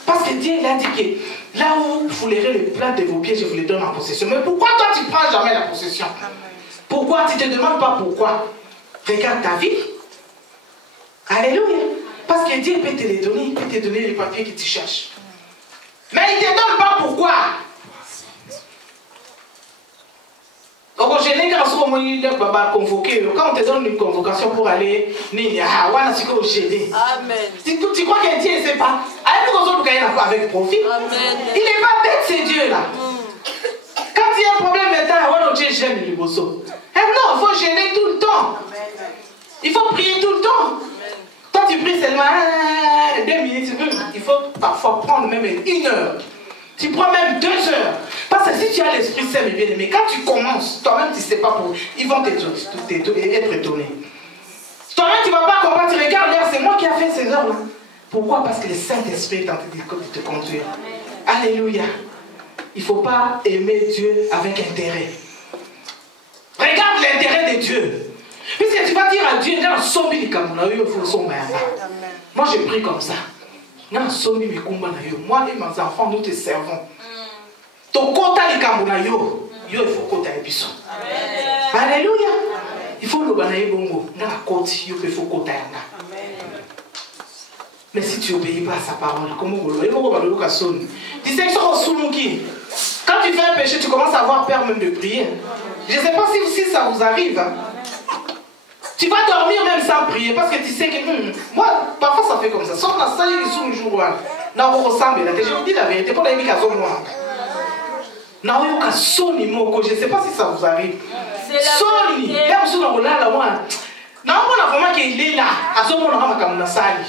Parce que Dieu, il a dit que là où vous foulerez les plats de vos pieds, je vous les donne en possession. Mais pourquoi toi, tu ne prends jamais la possession? Pourquoi? Tu ne te demandes pas pourquoi. Regarde ta vie. Alléluia. Parce que Dieu peut te les donner, il peut te donner les papiers que tu cherches. Mais il ne te donne pas pourquoi. Quand on te donne une convocation pour aller, Amen. Tu crois que Dieu ne sait pas? Avec profit. Il n'est pas bête, ce Dieu-là. Quand il y a un problème maintenant, Dieu gêne le bosso. Non, il faut gêner tout le temps. Il faut prier tout le temps. Toi, tu pries seulement 2 minutes. Il faut parfois prendre même 1 heure. Tu prends même 2 heures. Parce que si tu as l'Esprit Saint, bien aimé, quand tu commences, toi-même, tu ne sais pas pour. Ils vont être étonnés. Toi-même, tu ne vas pas comprendre. Tu regardes l'heure, c'est moi qui ai fait ces heures-là. Pourquoi? Parce que le Saint-Esprit est en train de te conduire. Alléluia. Il ne faut pas aimer Dieu avec intérêt. Regarde l'intérêt de Dieu. Puisque tu vas dire à Dieu, moi je prie comme ça. Moi et mes enfants, nous te servons. Il faut kota ebiso. Alléluia. Il faut le banaye bongo. Dans la côte, il faut kota yanga. Mais si tu n'obéis pas à sa parole, comment vous le voyez? Tu sais que quand tu fais un péché, tu commences à avoir peur même de prier. Je ne sais pas si ça vous arrive. Hein. Tu vas dormir même sans prier parce que tu sais que moi, parfois ça fait comme ça. Sauf dans ça, il y a des jours où on ressemble. Je vous dis la vérité. Pour les amis, je ne sais pas si ça vous arrive. Soni, il y a des gens qui là. Non, on a vraiment qu'il est là. À ce moment-là, on a sali.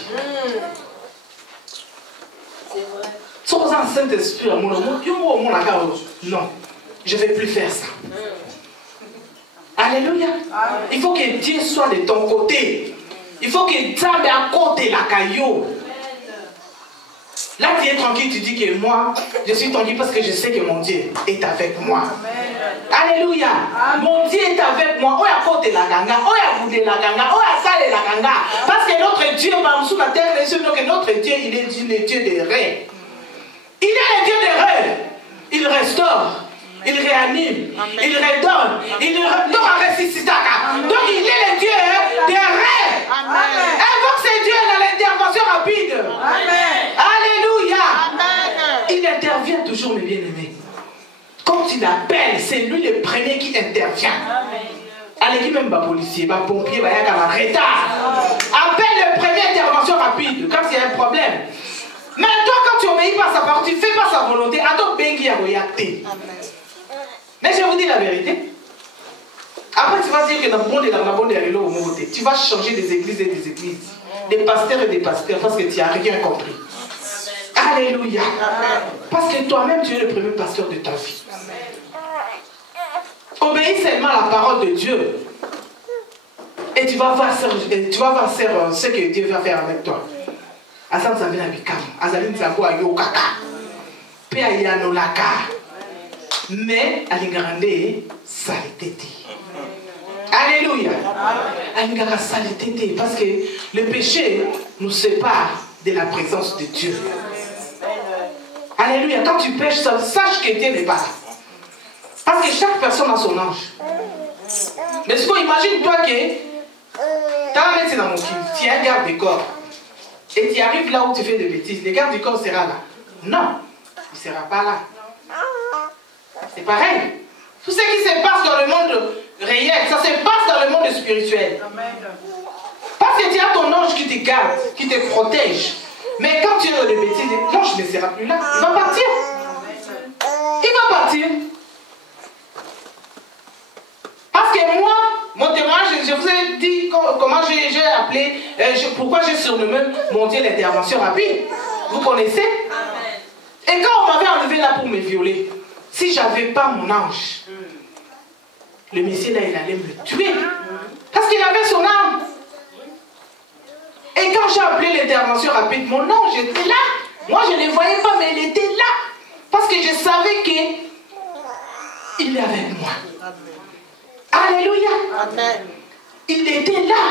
C'est vrai. Sans Saint-Esprit, non, je ne vais plus faire ça. Alléluia. Il faut que Dieu soit de ton côté. Il faut que Dieu soit à côté de la caillou. Là, tu es tranquille, tu dis que moi, je suis tranquille parce que je sais que mon Dieu est avec moi. Alléluia. Mon Dieu est avec moi. Oh, à côté de la ganga. Oh, à bout de la ganga. Oh, à salle de la ganga. Parce que notre Dieu, sous la terre, que notre Dieu, il est le Dieu des rêves. Il est le Dieu d'erreur. Il restaure, il réanime, il redonne, il retourne à ressusciter. Donc il est le Dieu d'erreur. Invoque ce Dieu dans l'intervention rapide. Alléluia. Il intervient toujours, mes bien-aimés. Quand il appelle, c'est lui le premier qui intervient. Allez, même pas policier, pas pompier, pas retard. Appelle le premier intervention rapide quand il y a un problème. Mais toi, quand tu obéis pas à sa parole, tu ne fais pas sa volonté, attends, bengi à goyacté. Mais je vous dis la vérité. Après, tu vas dire que dans le monde et dans la bonne tu vas changer des églises et des églises, des pasteurs et des pasteurs, parce que tu n'as rien compris. Alléluia. Parce que toi-même, tu es le premier pasteur de ta vie. Obéis seulement à la parole de Dieu. Et tu vas voir ce que Dieu va faire avec toi. Azam Zabina Bikam, Azalin Zabo Ayo Kaka, Pea Yano Laka, mais Alingarande Salitete. Alléluia. Alingara Salitete, parce que le péché nous sépare de la présence de Dieu. Alléluia. Quand tu pêches, sache que Dieu n'est pas là. Parce que chaque personne a son ange. Mais ce qu'on imagine, toi, que tu as un médecin dans mon kit, tu es un garde du corps. Et tu arrives là où tu fais des bêtises, le garde du corps sera là. Non, il ne sera pas là. C'est pareil. Tout ce qui se passe dans le monde réel, ça se passe dans le monde spirituel. Parce que tu as ton ange qui te garde, qui te protège. Mais quand tu es dans les bêtises, l'ange ne sera plus là. Il va partir. Il va partir. Parce que moi, mon témoignage, je vous ai dit comment j'ai appelé, pourquoi j'ai surnommé mon Dieu l'intervention rapide. Vous connaissez? Et quand on m'avait enlevé là pour me violer, si je n'avais pas mon ange, le Messie là, il allait me tuer. Parce qu'il avait son âme. Et quand j'ai appelé l'intervention rapide, mon ange était là. Moi, je ne le voyais pas, mais il était là. Parce que je savais qu'il est avec moi. Alléluia. Amen. Il était là.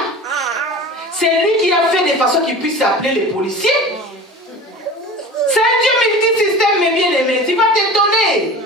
C'est lui qui a fait de façon qu'il puisse appeler les policiers. C'est un Dieu multisystème, mes bien-aimés. Tu vas t'étonner.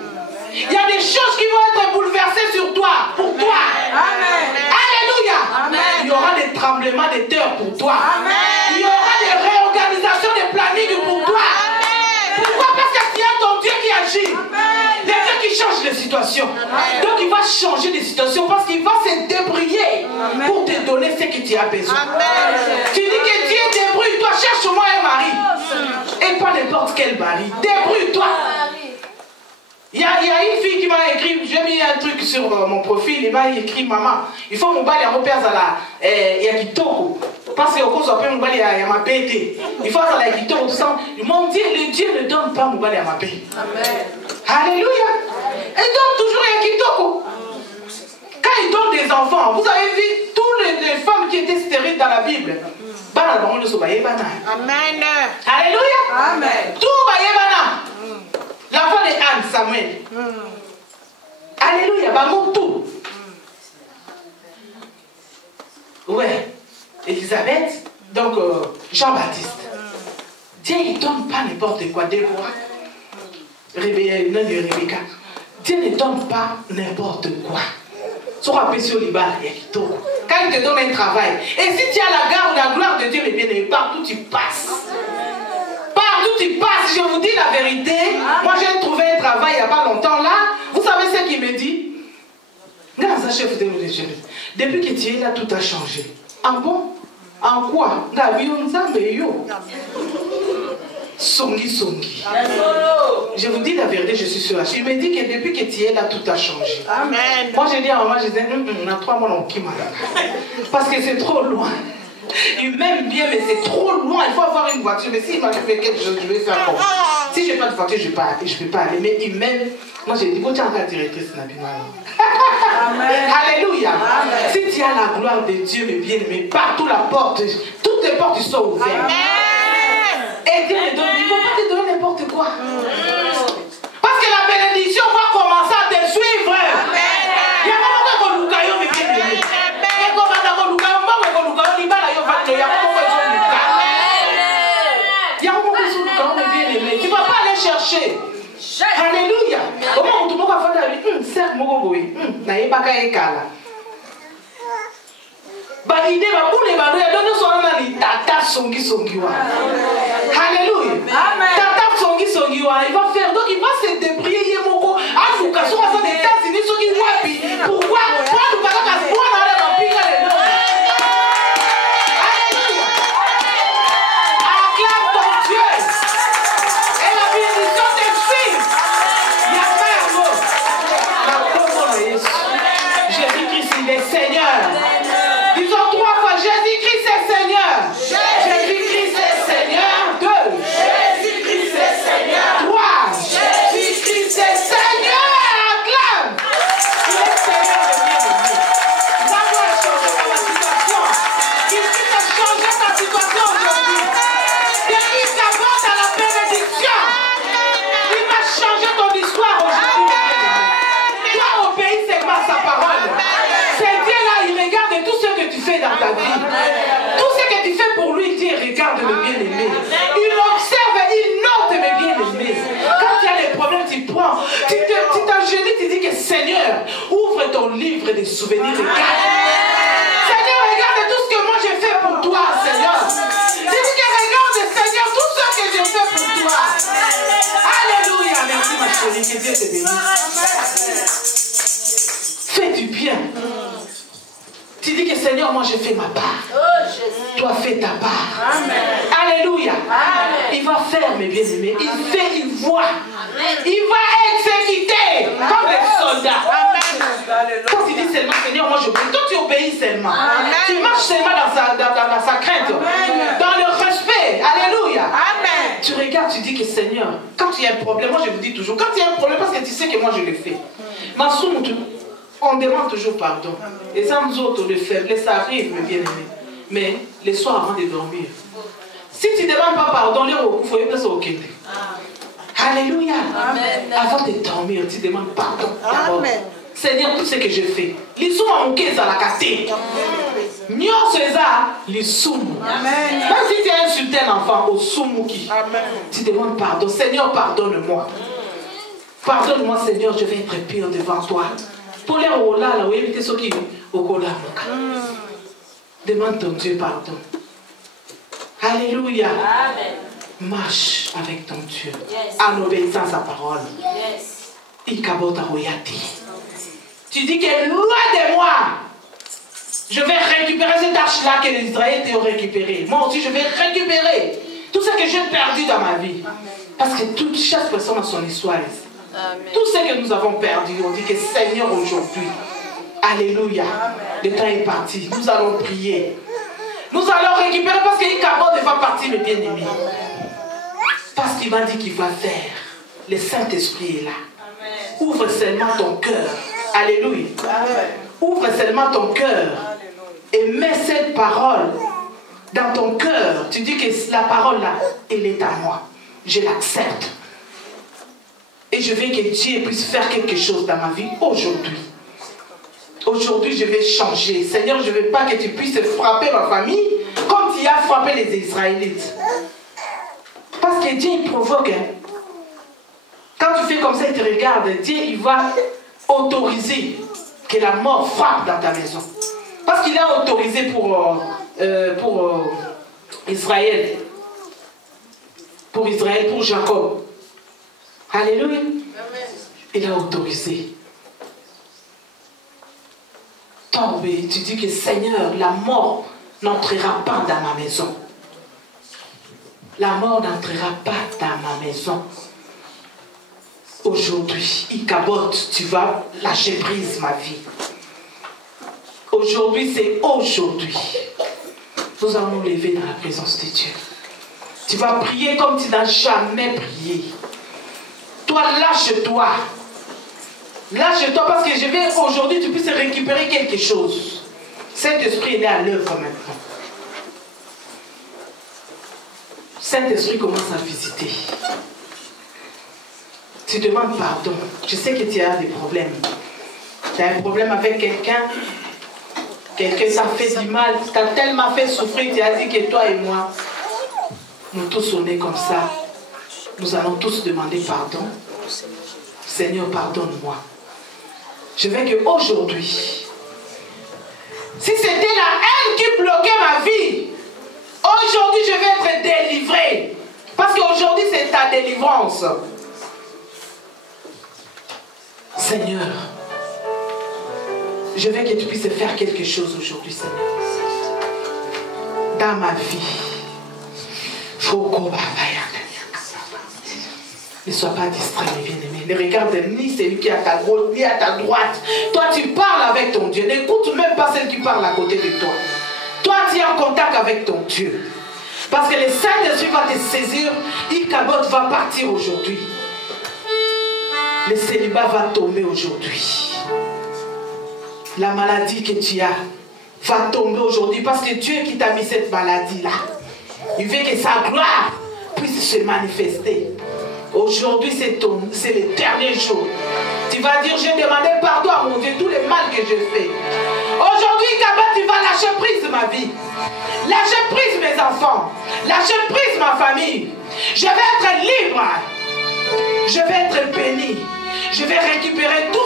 Il y a des choses qui vont être bouleversées sur toi, pour toi. Amen. Alléluia. Amen. Il y aura des tremblements de terre pour toi. Amen. Il y aura des réorganisations de planning pour toi. Amen. Pourquoi? Parce que tu as ton Dieu qui agit. Amen. Le Dieu qui change les situations. Amen. Donc il va changer les situations parce qu'il va se débrouiller pour te donner ce que tu as besoin. Amen. Tu dis que Dieu débrouille-toi, cherche-moi un mari. Et pas n'importe quel mari. Débrouille-toi. Il y a une fille qui m'a écrit, j'ai mis un truc sur mon profil, il m'a écrit maman, il faut mon bal à repère à la Yakitoko. Parce que au cause après mon bal à ma pété. Il faut à la Yakitoko, tout ça. Mon Dieu, le Dieu ne donne pas mon bal à ma paix. Amen. Alléluia. Il donne toujours Yakitoko. Quand il donne des enfants, vous avez vu toutes les femmes qui étaient stériles dans la Bible. Amen. Alléluia. Amen. Tout Bayebana. La voix de Anne, Samuel. Alléluia, bango tout. Ouais, Elisabeth, donc Jean-Baptiste. Dieu ne donne pas n'importe quoi. Déborah, Rebecca. Dieu ne donne pas n'importe quoi. Quand il te donne un travail, et si tu as la garde, la gloire de Dieu, les bien-aimés, partout tu passes. Partout tu passes, je vous dis la vérité. Moi j'ai trouvé un travail il n'y a pas longtemps là. Vous savez ce qu'il me dit? Depuis que tu es là, tout a changé. En bon? En quoi? Songi. Je vous dis la vérité, je suis sûre. Il me dit que depuis que tu es là, tout a changé. Amen. Moi j'ai dit à maman, je disais, on a 3 mois qui m'a. Parce que c'est trop loin. Il m'aime bien, mais c'est trop loin. Il faut avoir une voiture. Mais s'il m'arrive quelque chose, je vais faire comment? Si je n'ai pas de voiture, je ne peux pas aller. Mais il m'aime. Moi, j'ai dit, tu as la directrice Nabima. Alléluia. Amen. Si tu as la gloire de Dieu, mes bien-aimés, partout la porte, toutes les portes sont ouvertes. Amen. Et Dieu ne donne, il ne faut pas te donner n'importe quoi. Parce que la bénédiction va commencer à te suivre. Amen. Il y a pas de Lucayo, mes bien-aimés. Tu ne vas pas aller chercher. ministère Mogoboy, n'ayez pas qu'à écala. Bah, idée, bah, pour les bandits, donne son nom, Tata Songi Songiwa. Alléluia. Tata Songi Songiwa, il va faire, donc il va se débrouiller, Moko, à Foucassou, à des États-Unis, ceux qui wapi. Pourquoi? Pourquoi nous parlons à ce point dans les vampires, les noms? Alléluia. Acclame ton Dieu. Et la bénédiction te suit. Il y a pas un mot. La parole de Jésus. Jésus-Christ, il est Seigneur. Disons 3 fois, Jésus-Christ est Seigneur. Jésus-Christ est Seigneur. 2. Jésus-Christ est Seigneur. 3. Jésus-Christ est Seigneur. Acclame. Il est Seigneur de bien-aimé. La voix a changé ta situation. Il puisse changer ta situation aujourd'hui. Il t'apporte à la bénédiction. Il va changer ton histoire aujourd'hui. Toi, obéis seulement à sa parole. C'est Dieu là, il regarde tout ce que tu fais dans ta vie. Tout ce que tu fais pour lui, Dieu regarde le bien-aimé. Il observe, il note mes bien-aimés. Quand il y a des problèmes, tu prends, tu t'agenouilles, tu dis que Seigneur, ouvre ton livre des souvenirs, regarde. Seigneur, regarde tout ce que moi j'ai fait pour toi, Seigneur. Tu dis que regarde, Seigneur, tout ce que j'ai fait pour toi. Alléluia, merci ma chérie, que Dieu te bénisse. Fais du bien. Tu dis que Seigneur, moi je fais ma part. Toi fais ta part. Alléluia. Il va faire, mes bien-aimés. Il fait, il voit. Il va exécuter comme les soldats. Quand tu dis seulement Seigneur, moi je obéis. Toi tu obéis seulement. Tu marches seulement dans sa crainte. Dans le respect. Alléluia. Tu regardes, tu dis que Seigneur, quand il y a un problème, moi je vous dis toujours, quand il y a un problème, parce que tu sais que moi je le fais. On demande toujours pardon. Et ça nous autres, de faiblesse, ça arrive, mes bien-aimés. Mais les soirs avant de dormir. Si tu ne demandes pas pardon, il faut y au quête. Alléluia. Avant de dormir, tu demandes pardon. Seigneur, tout ce que je fais. Les sous à mon caisse à la caté. Nyon César, les sous. Même si tu as insulté un enfant au soumouki, tu demandes pardon. Seigneur, pardonne-moi. Pardonne-moi, Seigneur, je vais être pur devant toi. Pour les rola, là, oui, éviter ceux qui au cola. Demande ton Dieu pardon. Alléluia. Marche avec ton Dieu. En obéissant à sa parole. Tu dis que loin de moi, je vais récupérer cette arche-là que les Israéliens ont récupérée. Moi aussi, je vais récupérer tout ce que j'ai perdu dans ma vie. Parce que chaque personne a son histoire. Amen. Tout ce que nous avons perdu, on dit que Seigneur aujourd'hui, alléluia, le temps est parti, nous allons prier. Nous allons récupérer parce qu'il de va partir, mes bien-aimés. Parce qu'il m'a dit qu'il va faire. Le Saint-Esprit est là. Amen. Ouvre seulement ton cœur. Alléluia. Amen. Ouvre seulement ton cœur et mets cette parole dans ton cœur. Tu dis que la parole là, elle est à moi. Je l'accepte. Et je veux que Dieu puisse faire quelque chose dans ma vie aujourd'hui. Aujourd'hui, je vais changer. Seigneur, je ne veux pas que tu puisses frapper ma famille comme tu as frappé les Israélites. Parce que Dieu, il provoque. Quand tu fais comme ça, il te regarde. Dieu, il va autoriser que la mort frappe dans ta maison. Parce qu'il a autorisé pour Israël. Pour Israël, pour Jacob. Alléluia. Il a autorisé. Tombé, tu dis que Seigneur, la mort n'entrera pas dans ma maison. La mort n'entrera pas dans ma maison. Aujourd'hui, il cabote, tu vas lâcher prise ma vie. Aujourd'hui, c'est aujourd'hui. Nous allons nous lever dans la présence de Dieu. Tu vas prier comme tu n'as jamais prié. Toi, lâche-toi. Lâche-toi parce que je vais aujourd'hui, tu puisses récupérer quelque chose. Saint-Esprit, il est à l'œuvre maintenant. Saint-Esprit commence à visiter. Tu demandes pardon. Je sais que tu as des problèmes. Tu as un problème avec quelqu'un. Quelqu'un t'a fait du mal. T'a tellement fait souffrir. Tu as dit que toi et moi, nous tous on est comme ça. Nous allons tous demander pardon. Seigneur, pardonne-moi. Je veux qu'aujourd'hui, si c'était la haine qui bloquait ma vie, aujourd'hui je vais être délivré. Parce qu'aujourd'hui c'est ta délivrance. Seigneur, je veux que tu puisses faire quelque chose aujourd'hui, Seigneur. Dans ma vie. Ne sois pas distrait, mes bien-aimés. Ne regarde ni celui qui est à ta gauche, ni à ta droite. Toi, tu parles avec ton Dieu. N'écoute même pas celle qui parle à côté de toi. Toi, tu es en contact avec ton Dieu. Parce que le Saint-Esprit va te saisir. Ichabod va partir aujourd'hui. Le célibat va tomber aujourd'hui. La maladie que tu as va tomber aujourd'hui. Parce que Dieu qui t'a mis cette maladie-là, il veut que sa gloire puisse se manifester. Aujourd'hui, c'est le dernier jour. Tu vas dire, j'ai demandé pardon à mon Dieu, tout le mal que j'ai fait. Aujourd'hui, Ichabod, tu vas lâcher prise ma vie. Lâcher prise mes enfants. Lâcher prise ma famille. Je vais être libre. Je vais être béni. Je vais récupérer tout